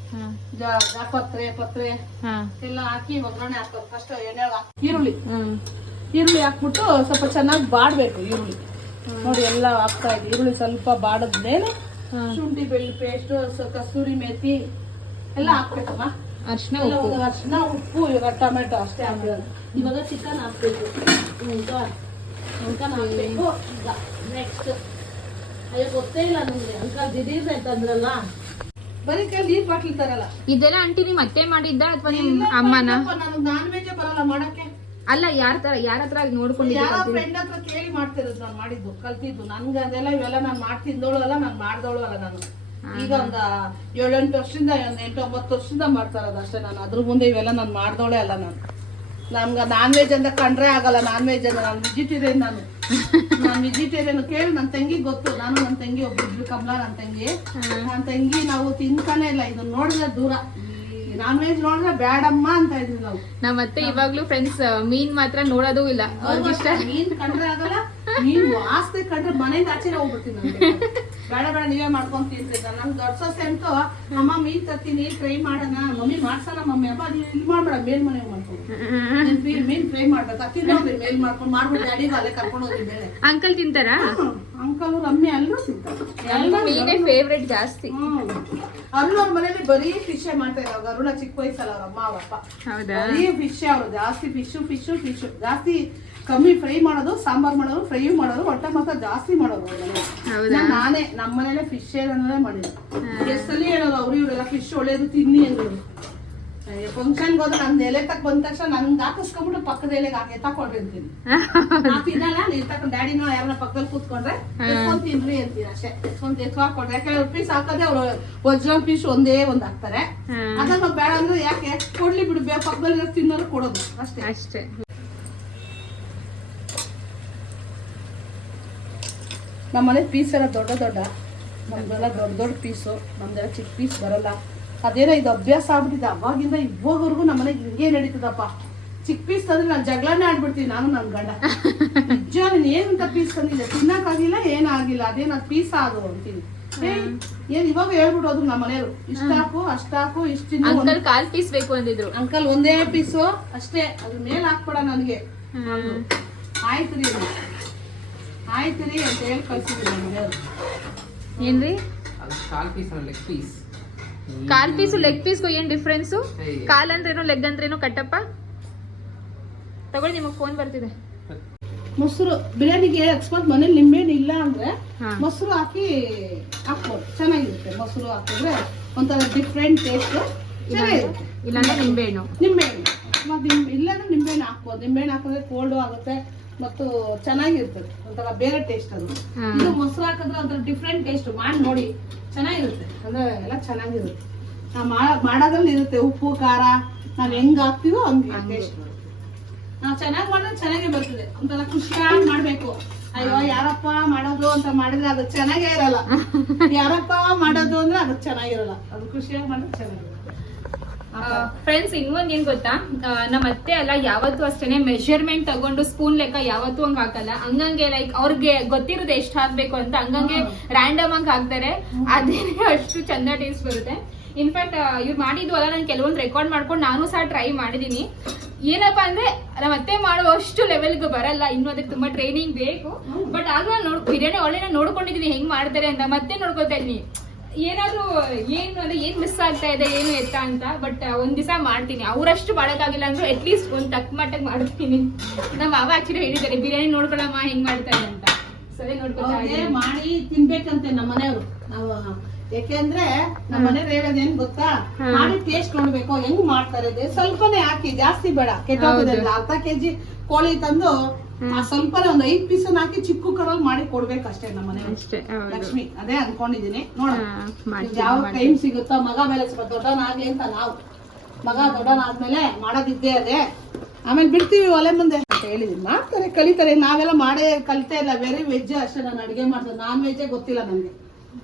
[SPEAKER 1] ಜಾಪತ್ರೆ ಪತ್ರೆ
[SPEAKER 2] ಹಾಂ.
[SPEAKER 1] ಎಲ್ಲ ಹಾಕಿ ಒಗ್ಗರಣೆ ಹಾಕೋದು ಫಸ್ಟ್ ಎಣ್ಣೆ ಈರುಳ್ಳಿ. ಈರುಳ್ಳಿ ಹಾಕ್ಬಿಟ್ಟು ಸ್ವಲ್ಪ ಚೆನ್ನಾಗಿ ಬಾಡ್ಬೇಕು ಈರುಳ್ಳಿ. ನೋಡಿ ಎಲ್ಲ ಹಾಕ್ತಾ ಇದೆ. ಈರುಳ್ಳಿ ಸ್ವಲ್ಪ ಬಾಡದ್ಮೇಲೆ ಶುಂಠಿ ಬೆಳ್ಳಿ ಪೇಸ್ಟ್ ಕಸ್ತೂರಿ ಮೇಥಿ ಎಲ್ಲ ಹಾಕ್ಬೇಕಮ್ಮ.
[SPEAKER 2] ಅರ್ಶಿನ ಉಪ್ಪು.
[SPEAKER 1] ಅರ್ಶಿನ ಉಪ್ಪು ಇವಾಗ ಟೊಮೆಟೊ ಅಷ್ಟೇ ಹಾಕ್ಬೇಕು. ಇವಾಗ ಚಿಕನ್ ಹಾಕ್ಬೇಕು. ಚಿಕನ್ ಹಾಕ್ಬೇಕು. ನೆಕ್ಸ್ಟ್ ಅಯ್ಯೋ ಗೊತ್ತೇ ಇಲ್ಲ ನಿಮ್ಗೆ. ಅಂಕಲ್ ದಿಢೀರ್ ಅಂತಂದ್ರಲ್ಲ ಬರೀ ಕೈ ನೀರ್ ಬಾಟ್ಲಿ ತರಲ್ಲ.
[SPEAKER 2] ಇದೆಲ್ಲ ಆಂಟಿ ನಿಮ್ ಅತ್ತೆ ಮಾಡಿದ್ದ ಅಥವಾ ನಿಮ್ ಅಮ್ಮನ?
[SPEAKER 1] ನನಗೆ ನಾನ್ ವೆಜ್ ಬರಲ್ಲ ಮಾಡಕ್ಕೆ.
[SPEAKER 2] ಅಲ್ಲ ಯಾರ ತರ ಯಾರ ಹತ್ರ
[SPEAKER 1] ಯಾರೋ
[SPEAKER 2] ನೋಡ್ಕೊಂಡಿದ್ದೀರಾ
[SPEAKER 1] ಫ್ರೆಂಡ್ ಹತ್ರ ಕೇಳಿ ಮಾಡ್ತಿರೋದು ನಾನು ಮಾಡಿದ್ದು ಕಲ್ತಿದ್ದು. ನನ್ಗೆ ಅದೆಲ್ಲ ಇವೆಲ್ಲ ನಾನು ಮಾಡ್ತಿದ್ದೋಳು ಅಲ್ಲ ನಾನು ಮಾಡ್ದೋಳು ಅಲ್ಲ ನಾನು. ಈಗ ಒಂದ ಏಳೆಂಟು ವರ್ಷದಿಂದ ಒಂದ್ ಎಂಟು ಒಂಬತ್ತು ವರ್ಷದಿಂದ ಮಾಡ್ತಾ ಇರೋದು ಅಷ್ಟೇ ನಾನು. ಅದ್ರ ಮುಂದೆ ಇವೆಲ್ಲ ನಾನು ಮಾಡ್ದೋಳೆ ಅಲ್ಲ ನಾನು. ನಮ್ಗೆ ನಾನ್ ವೆಜ್ ಅಂತ ಕಂಡ್ರೆ ಆಗಲ್ಲ ನಾನ್ ವೆಜ್ ಅಂತ ನಾನು ವೆಜಿಟೇರಿಯನ್ ನಾನು. ನಾನು ವೆಜಿಟೇರಿಯನ್ ಕೇಳಿ ನನ್ನ ತಂಗಿ ಗೊತ್ತು. ನಾನು ನನ್ನ ತಂಗಿ ಒಬ್ಬಿದ್ರು ಕಮಲ ನನ್ನ ತಂಗಿ. ನನ್ನ ತಂಗಿ ನಾವು ತಿಂತಾನೆ ಇಲ್ಲ ಇದನ್ನ ನೋಡಿದ್ರೆ ದೂರ. ನಾನ್ ವೆಜ್ ನೋಡಿದ್ರೆ ಬ್ಯಾಡಮ್ಮ ಅಂತ ಇದ್ವಿ ನಾವು.
[SPEAKER 2] ನಮ್ಮತ್ತೆ ಇವಾಗ್ಲೂ ಫ್ರೆಂಡ್ಸ್ ಮೀನ್ ಮಾತ್ರ ನೋಡೋದು ಇಲ್ಲ.
[SPEAKER 1] ಮೀನ್ ಕಂಡ್ರೆ ಆಗಲ್ಲ ಮೀನ್ ಆಸ್ತಿ ಕಂಡ್ರೆ ಮನೆಯಿಂದ ಆಚೆ ಹೋಗ್ಬಿಡ್ತೀನಿ ನಾನು. ಬೇಡ ಬೇಡ ನೀವೇ ಮಾಡ್ಕೊಂಡ್ ತಿಂತೀರ ನಮ್ ದೊಡ್ಡ ಸೊಸೆ ಅಂತೂ ಅಮ್ಮ ಮೀನ್ ತತ್ತೀನಿ ಫ್ರೈ ಮಾಡೋಣ. ಮಮ್ಮಿ ಮಾಡ್ಸೋಣ ಮಮ್ಮಿ. ಅಪ್ಪ ನೀವ್ ಇಲ್ಲಿ ಮಾಡ್ಬೇಡ ಮೇಲ್ ಮನೆ ಮಾಡ್ಕೊಂಡು. ಮೀನ್ ಫ್ರೈ ಮಾಡ್ಬೇಕು ಅತ್ತಿನ ಮೇಲ್ ಮಾಡ್ಕೊಂಡು. ಮಾಡ್ಬಿಟ್ಟು ಡ್ಯಾಡಿಗೂ ಅಲ್ಲೇ ಕರ್ಕೊಂಡು ಹೋಗಿ ಬೇಳೆ.
[SPEAKER 2] ಅಂಕಲ್ ತಿಂತಾರಾ?
[SPEAKER 1] ಅಂಕಲ್ ರಮ್ಮಿ ಎಲ್ಲರೂ ತಿಂತಾರೆ.
[SPEAKER 2] ಫೇವ್ರೇಟ್ ಜಾಸ್ತಿ.
[SPEAKER 1] ಹ್ಮ್. ಅರುಣ್ ಅವ್ರ ಮನೇಲಿ ಬರೀ ಫಿಶ್ ಮಾಡ್ತಾ ಇದ್ದಾವ ಅರುಣ ಚಿಕ್ಕ ವಯಸ್ಸಲ್ಲ ಅವ್ರ ಅಮ್ಮ ಅವ್ರಪ್ಪ
[SPEAKER 2] ಹೌದಾ?
[SPEAKER 1] ಬರೀ ಫಿಶ್ ಅವ್ರು. ಜಾಸ್ತಿ ಫಿಶ್ ಫಿಶ್ ಫಿಶ್ ಜಾಸ್ತಿ ಕಮ್ಮಿ ಫ್ರೈ ಮಾಡೋದು ಸಾಂಬಾರ್ ಮಾಡೋದು ಫ್ರೈ ಮಾಡೋದು ಹೊಟ್ಟೆ ಮಾತ್ರ ಜಾಸ್ತಿ ಮಾಡೋದು ನಾನ್ ನಾನೇ ನಮ್ಮ ಮನೇಲೆ ಫಿಶ್ ಏನಂದ್ರೆ ಮಾಡಿದ್ದು. ಎಷ್ಟಲ್ಲಿ ಹೇಳೋದು ಅವ್ರು ಇವರೆಲ್ಲ ಫಿಶ್ ಒಳ್ಳೇದು ತಿನ್ನಿ ಅಂದ್ರು. ಫಂಕ್ಷನ್ ಹೋದ್ರೆ ನನ್ ಎಲೆ ತಕ್ ಬಂದ ತಕ್ಷಣ ನನ್ಗೆ ಹಾಕಿಸ್ಕೊಂಡ್ಬಿಟ್ಟು ಪಕ್ಕದ ಎಲೆಗೆ ಹಾಕಿ ತಕೊಂಡಿರ್ತೀನಿ ನಾ ತಿನ್ನಲ್ಲ ನೀನ್ ತಕೊಂಡ್ ಡ್ಯಾಡಿನೋ ಯಾರನ್ನ ಪಕ್ಕದಲ್ಲಿ ಕೂತ್ಕೊಂಡ್ರೆ ಎತ್ಕೊಂಡ್ ತಿನ್ರಿ ಅಂತೀನಿ ಅಷ್ಟೇ. ಎತ್ಕೊಂಡ್ ಎತ್ಕೊ ಹಾಕೊಂಡ್ರೆ ಯಾಕಂದ್ರೆ ಪೀಸ್ ಹಾಕೋದೇ ಅವ್ರು ವಜ್ರ ಪೀಸ್ ಒಂದೇ ಒಂದ್ ಹಾಕ್ತಾರೆ. ಅದನ್ನ ಬೇಡ ಅಂದ್ರೆ ಯಾಕೆ? ಕೊಡ್ಲಿ ಬಿಡು ಬೇ ಪಕ್ಕದಲ್ಲಿ ತಿನ್ನೋದು ತಿನ್ನೋರು ಕೊಡೋದು. ಅಷ್ಟೇ.
[SPEAKER 2] ಅಷ್ಟೇ.
[SPEAKER 1] ನಮ್ಮ ಮನೆ ಪೀಸ್ ಎಲ್ಲ ದೊಡ್ಡ ದೊಡ್ಡ ನಮ್ದೆಲ್ಲ ದೊಡ್ಡ ದೊಡ್ಡ ಪೀಸು ನಮ್ದೆಲ್ಲ ಚಿಕ್ಕ ಪೀಸ್ ಬರಲ್ಲ. ಅದೇನೋ ಇದು ಅಭ್ಯಾಸ ಆಗ್ಬಿಟ್ಟಿದೆ. ಅವಾಗಿಂದ ಇವಾಗವರೆಗೂ ನಮ್ಮ ಮನೆಗೆ ಹಿಂಗೆ ನಡೀತದಪ್ಪ. ಚಿಕ್ಕ ಪೀಸ್ ತಂದ್ರೆ ನಾನು ಜಗಳನೇ ಆಡ್ಬಿಡ್ತೀನಿ ನಾನು ನನ್ನ ಗಂಡ. ನಿಜ ನೀನು ಏನಂತ ಪೀಸ್ ತಂದಿಲ್ಲ ತಿನ್ನಕ್ಕಾಗಿಲ್ಲ ಏನಾಗಿಲ್ಲ ಅದೇನ ಪೀಸ್ ಆಗು ಅಂತೀನಿ. ಏನ್ ಇವಾಗ ಹೇಳ್ಬಿಡೋದು ನಮ್ಮ ಮನೆಯವರು ಇಷ್ಟಾಕು ಅಷ್ಟಾಕು ಇಷ್ಟು
[SPEAKER 2] ಕಾಲ್ ಪೀಸ್ ಬೇಕು ಅಂದಿದ್ರು.
[SPEAKER 1] ಅಂಕಲ್ ಒಂದೇ ಪೀಸು ಅಷ್ಟೇ. ಅದ್ರ ಮೇಲೆ ಹಾಕ್ಬೇಡ ನನಗೆ. ಆಯ್ತು ರೀ. ಆಯ್ತು ರೀ ಅಂತ ಹೇಳಿ ಕಳ್ಸಿದ್ರಿ ನಮ್ಮ
[SPEAKER 2] ಏನ್ರಿ?
[SPEAKER 4] ಅದು ಕಾಲ್ ಪೀಸ್ ಲೆಗ್ ಪೀಸ್
[SPEAKER 2] ಕಾಲ್ ಪೀಸು ಲೆಗ್ ಪೀಸ್ಗೂ ಏನ್ ಡಿಫ್ರೆನ್ಸು? ಕಾಲ್ ಅಂದ್ರೇನು ಲೆಗ್ ಅಂದ್ರೇನು ಕಟ್ಟಪ್ಪ? ತಗೊಳ್ಳಿ ನಿಮಗೆ ಫೋನ್ ಬರ್ತಿದೆ.
[SPEAKER 1] ಮೊಸರು ಬಿರಿಯಾನಿಗೆ ಅಕಸ್ಮಾತ್ ಮನೇಲಿ ನಿಂಬೆಹಣ್ಣು ಇಲ್ಲ ಅಂದ್ರೆ
[SPEAKER 2] ಹಾ.
[SPEAKER 1] ಮೊಸರು ಹಾಕಿ ಹಾಕ್ಬೋದು. ಚೆನ್ನಾಗಿರುತ್ತೆ ಮೊಸರು ಮೊಸರು ಹಾಕಿದ್ರೆ ಒಂಥರ ಡಿಫ್ರೆಂಟ್ ಟೇಸ್ಟ್ ಚೆನ್ನಾಗಿರುತ್ತೆ.
[SPEAKER 2] ಇಲ್ಲಾಂದ್ರೆ ನಿಂಬೆಹಣ್ಣು.
[SPEAKER 1] ನಿಂಬೆಹಣ್ಣು. ಮತ್ತು ನಿಂಬೆ ಇಲ್ಲಾಂದ್ರೆ ನಿಂಬೆಹಣ್ಣು ಹಾಕ್ಬೋದು. ನಿಂಬೆಹಣ್ಣು ಹಾಕಿದ್ರೆ ಕೋಲ್ಡು ಆಗುತ್ತೆ. ಮತ್ತು ಚೆನ್ನಾಗಿರ್ತದೆ. ಒಂಥರ ಬೇರೆ ಟೇಸ್ಟ್ ಅದು. ಇದು ಮೊಸರು ಹಾಕಿದ್ರೆ ಒಂಥರ ಡಿಫ್ರೆಂಟ್ ಟೇಸ್ಟ್ ಮಾಡಿ ನೋಡಿ. ಚೆನ್ನಾಗಿರುತ್ತೆ. ಅಂದ್ರೆ ಎಲ್ಲ ಚೆನ್ನಾಗಿರುತ್ತೆ. ನಾವು ಮಾಡೋದ್ರಲ್ಲಿ ಇರುತ್ತೆ ಉಪ್ಪು ಖಾರ. ನಾನು ಹೆಂಗ್ ಹಾಕ್ತೀವೋ ಹಂಗೆ. ಟೇಸ್ಟ್ ನಾವು ಚೆನ್ನಾಗಿ ಮಾಡಿದ್ರೆ ಚೆನ್ನಾಗೇ ಬರ್ತದೆ. ಒಂಥರ ಖುಷಿಯಾಗಿ ಮಾಡ್ಬೇಕು. ಅಯ್ಯೋ ಯಾರಪ್ಪ ಮಾಡೋದು ಅಂತ ಮಾಡಿದ್ರೆ ಅದು ಚೆನ್ನಾಗೇ ಇರಲ್ಲ. ಯಾರಪ್ಪ ಮಾಡೋದು ಅಂದ್ರೆ ಅದು ಚೆನ್ನಾಗಿರಲ್ಲ. ಅದು ಖುಷಿಯಾಗಿ ಮಾಡಿದ್ರೆ ಥರ.
[SPEAKER 2] ಫ್ರೆಂಡ್ಸ್ ಇನ್ನೊಂದ್ ಏನ್ ಗೊತ್ತಾ? ನಮ್ಮ ಅತ್ತೆ ಅಲ್ಲ ಯಾವತ್ತೂ ಅಷ್ಟೇನೆ ಮೆಷರ್ಮೆಂಟ್ ತಗೊಂಡು ಸ್ಪೂನ್ ಲೆಕ್ಕ ಯಾವತ್ತೂ ಹಂಗ ಹಾಕಲ್ಲ. ಹಂಗಂಗೆ ಲೈಕ್ ಅವ್ರಿಗೆ ಗೊತ್ತಿರೋದು ಎಷ್ಟ್ ಹಾಕ್ಬೇಕು ಅಂತ ಹಂಗಂಗೆ ರ್ಯಾಂಡಮ್ ಆಗಿ ಹಾಕ್ತಾರೆ. ಅದೇನೆ ಅಷ್ಟು ಚಂದ ಟೇಸ್ಟ್ ಬರುತ್ತೆ. ಇನ್ಫ್ಯಾಕ್ಟ್ ಇವ್ರು ಮಾಡಿದ್ದು ಅಲ್ಲ ನಾನು ಕೆಲವೊಂದು ರೆಕಾರ್ಡ್ ಮಾಡ್ಕೊಂಡು ನಾನು ಸಹ ಟ್ರೈ ಮಾಡಿದೀನಿ. ಏನಪ್ಪಾ ಅಂದ್ರೆ ನಮ್ಮ ಅತ್ತೆ ಮಾಡುವಷ್ಟು ಲೆವೆಲ್ಗೆ ಬರಲ್ಲ. ಇನ್ನು ಅದಕ್ಕೆ ತುಂಬಾ ಟ್ರೈನಿಂಗ್ ಬೇಕು. ಬಟ್ ಆಗ ನಾನು ನೋಡ್ ಬಿರಿಯಾನಿ ಒಳ್ಳೆ ನಾನು ನೋಡ್ಕೊಂಡಿದೀನಿ ಹೆಂಗ್ ಮಾಡ್ತಾರೆ ಅಂತ. ಮತ್ತೆ ನೋಡ್ಕೊತಾ ಇದೀನಿ ಏನಾದ್ರೂ ಏನು ಅಂದ್ರೆ ಏನ್ ಮಿಸ್ ಆಗ್ತಾ ಇದೆ ಏನು ಎತ್ತ ಅಂತ ಬಟ್ ಒಂದ್ ದಿವಸ ಮಾಡ್ತೀನಿ. ಅವರಷ್ಟು ಮಾಡಕ್ಕಾಗಿಲ್ಲ ಅಂದ್ರೆ ಅಟ್ಲೀಸ್ಟ್ ಒಂದ್ ತಕ್ಕ ಮಟ್ಟಕ್ಕೆ ಮಾಡ್ತೀನಿ. ನಮ್ಮ ಮಾವ ಆಕ್ಚುಲಿ ಹೇಳಿದ್ದಾರೆ ಬಿರಿಯಾನಿ ನೋಡ್ಕೊಳಮ್ಮ ಹೆಂಗ್ ಮಾಡ್ತಾರೆ ಅಂತ. ಸರಿ ಇದ್ದೀನಿ.
[SPEAKER 1] ಮಾಡಿ ತಿನ್ಬೇಕಂತೆ ನಮ್ಮ ಮನೆಯವರು. ನಾವು ಯಾಕೆಂದ್ರೆ ನಮ್ಮ ಮನೆ ಹೇಳೋದೇನ್ ಏನ್ ಗೊತ್ತಾ? ಮಾಡಿ ಟೇಸ್ಟ್ ನೋಡ್ಬೇಕು ಹೆಂಗ್ ಮಾಡ್ತಾರೆ ಸ್ವಲ್ಪನೇ ಹಾಕಿ ಜಾಸ್ತಿ ಬೇಡ.
[SPEAKER 2] ಕೆಟ್ಟ.
[SPEAKER 1] ಅರ್ಧ ಕೆಜಿ ಕೋಳಿ ತಂದು ಆ ಸ್ವಲ್ಪ ಒಂದ್ ಐದ್ ಪೀಸ್ ಹಾಕಿ ಚಿಕ್ಕ ಕುಕ್ಕರಲ್ಲಿ ಮಾಡಿ ಕೊಡ್ಬೇಕಷ್ಟೇ ನಮ್ಮ ಮನೆ
[SPEAKER 2] ಅಷ್ಟೇ ಹೌದು.
[SPEAKER 1] ಲಕ್ಷ್ಮಿ ಅದೇ ಅನ್ಕೊಂಡಿದೀನಿ. ನೋಡ
[SPEAKER 2] ಹಾ, ಮಾಡ್ತೀನಿ,
[SPEAKER 1] ಯಾವ ಟೈಮ್ ಸಿಗುತ್ತೋ ಮಗ ಮೇಲೆ ಸ್ವಲ್ಪ ದೊಡ್ಡವನಾಗ್ಲಿ ಅಂತ ನಾವು. ಮಗ ದೊಡ್ಡವನಾದ್ಮೇಲೆ ಮಾಡೋದಿದ್ದೇ ಅದೇ. ಆಮೇಲೆ ಬಿಡ್ತೀವಿ ಒಲೆ ಮುಂದೆ. ಅಂತ ಹೇಳಿದೀನಿ. ಮಾಡ್ತಾರೆ ಕಲಿತಾರೆ. ನಾವೆಲ್ಲ ಮಾಡೇ ಕಲಿತಾ ಇಲ್ಲ. ವೆರಿ ವೆಜ್ ಅಷ್ಟೇ ನಾನು ಅಡಿಗೆ ಮಾಡ್ತಾರೆ ನಾನ್ ವೆಜ್ಜೇ ಗೊತ್ತಿಲ್ಲ ನನಗೆ.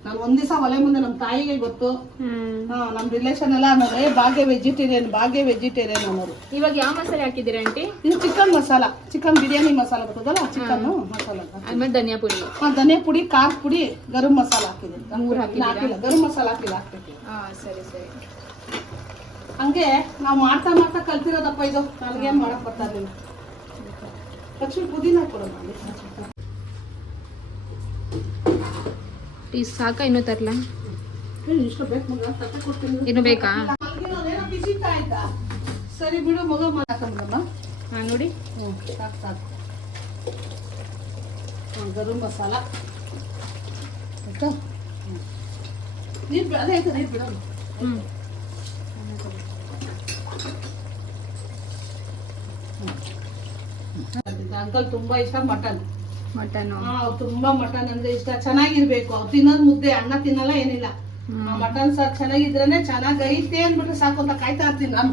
[SPEAKER 1] ನಾನು ಒಂದ್ ದಿವಸ ಒಲೆ ಮುಂದೆ ನಮ್ಮ ತಾಯಿಗೆ ಗೊತ್ತು. ಹಾ ನಮ್ ರಿಲೇಷನ್ ಎಲ್ಲ ಅನ್ನೋದು ಏ ಭಾಗ್ಯ ವೆಜಿಟೇರಿಯನ್ ಭಾಗ್ಯ ವೆಜಿಟೇರಿಯನ್ ಅನ್ನೋರು.
[SPEAKER 2] ಇವಾಗ ಯಾವ ಮಸಾಲೆ ಹಾಕಿದಿರ ಆಂಟಿ?
[SPEAKER 1] ಇದು ಚಿಕನ್ ಮಸಾಲ. ಚಿಕನ್ ಬಿರಿಯಾನಿ ಮಸಾಲ ಬರ್ತದಲ್ಲ ಚಿಕನ್ ಮಸಾಲ
[SPEAKER 2] ಆಮೇಲೆ ಧನಿಯಾ ಪುಡಿ.
[SPEAKER 1] ಹಾ, ಧನಿಯಾ ಪುಡಿ ಖಾರ ಪುಡಿ ಗರಂ ಮಸಾಲ ಹಾಕಿದ್ದೀನಿ.
[SPEAKER 2] ಮೂರ್?
[SPEAKER 1] ಹಾಕಿಲ್ಲ. ಗರಂ ಮಸಾಲ ಹಾಕಿಲ್ಲ ಹಾಕ್ತೈತಿ
[SPEAKER 2] ಹಾ ಸರಿ ಸರಿ.
[SPEAKER 1] ಹಂಗೆ ನಾವು ಮಾಡ್ತಾ ಮಾಡ್ತಾ ಕಲ್ತಿರೋದಪ್ಪ ಇದು. ನನಗೇನು ಮಾಡಕ್ ಬರ್ತಾ ಇರ್ಲಿಲ್ಲ. ಲಕ್ಷ್ಮಿ ಪುದೀನ ಕೊಡೋಣ ಅಲ್ಲಿ.
[SPEAKER 2] ಟೀ ಸಾಕ ಇನ್ನೂ ತರ್ಲ? ಇನ್ನು ಬೇಕಾ?
[SPEAKER 1] ಸರಿ ಬಿಡು ಮಗ
[SPEAKER 2] ಹಾ ನೋಡಿ.
[SPEAKER 1] ಹ್ಞೂ ಸಾಕು ಸಾಕು. ಹ್ಞೂ ಗರಂ ಮಸಾಲ. ಆಯ್ತಾ? ಹ್ಞೂ. ನೀರು ಅದೇ ಆಯ್ತು ನೀರು ಬಿಡೋದು?
[SPEAKER 2] ಹ್ಮ್.
[SPEAKER 1] ಅಂಕಲ್ ತುಂಬಾ ಇಷ್ಟ ಮಟನ್.
[SPEAKER 2] ಮಟನು?
[SPEAKER 1] ತುಂಬಾ ಮಟನ್ ಅಂದ್ರೆ ಇಷ್ಟ. ಚೆನ್ನಾಗಿರ್ಬೇಕು. ಅವ್ರು ತಿನ್ನೋದ್ ಮುದ್ದೆ ಅನ್ನ ತಿನ್ನಲ್ಲ ಏನಿಲ್ಲ. ಮಟನ್ ಸಾರ್ ಚೆನ್ನಾಗಿದ್ರೇನೆ ಚೆನ್ನಾಗೈತೆ ಅಂದ್ಬಿಟ್ರೆ ಸಾಕು ಅಂತ ಕಾಯ್ತಾ ಇರ್ತೀನಿ ನಾನು.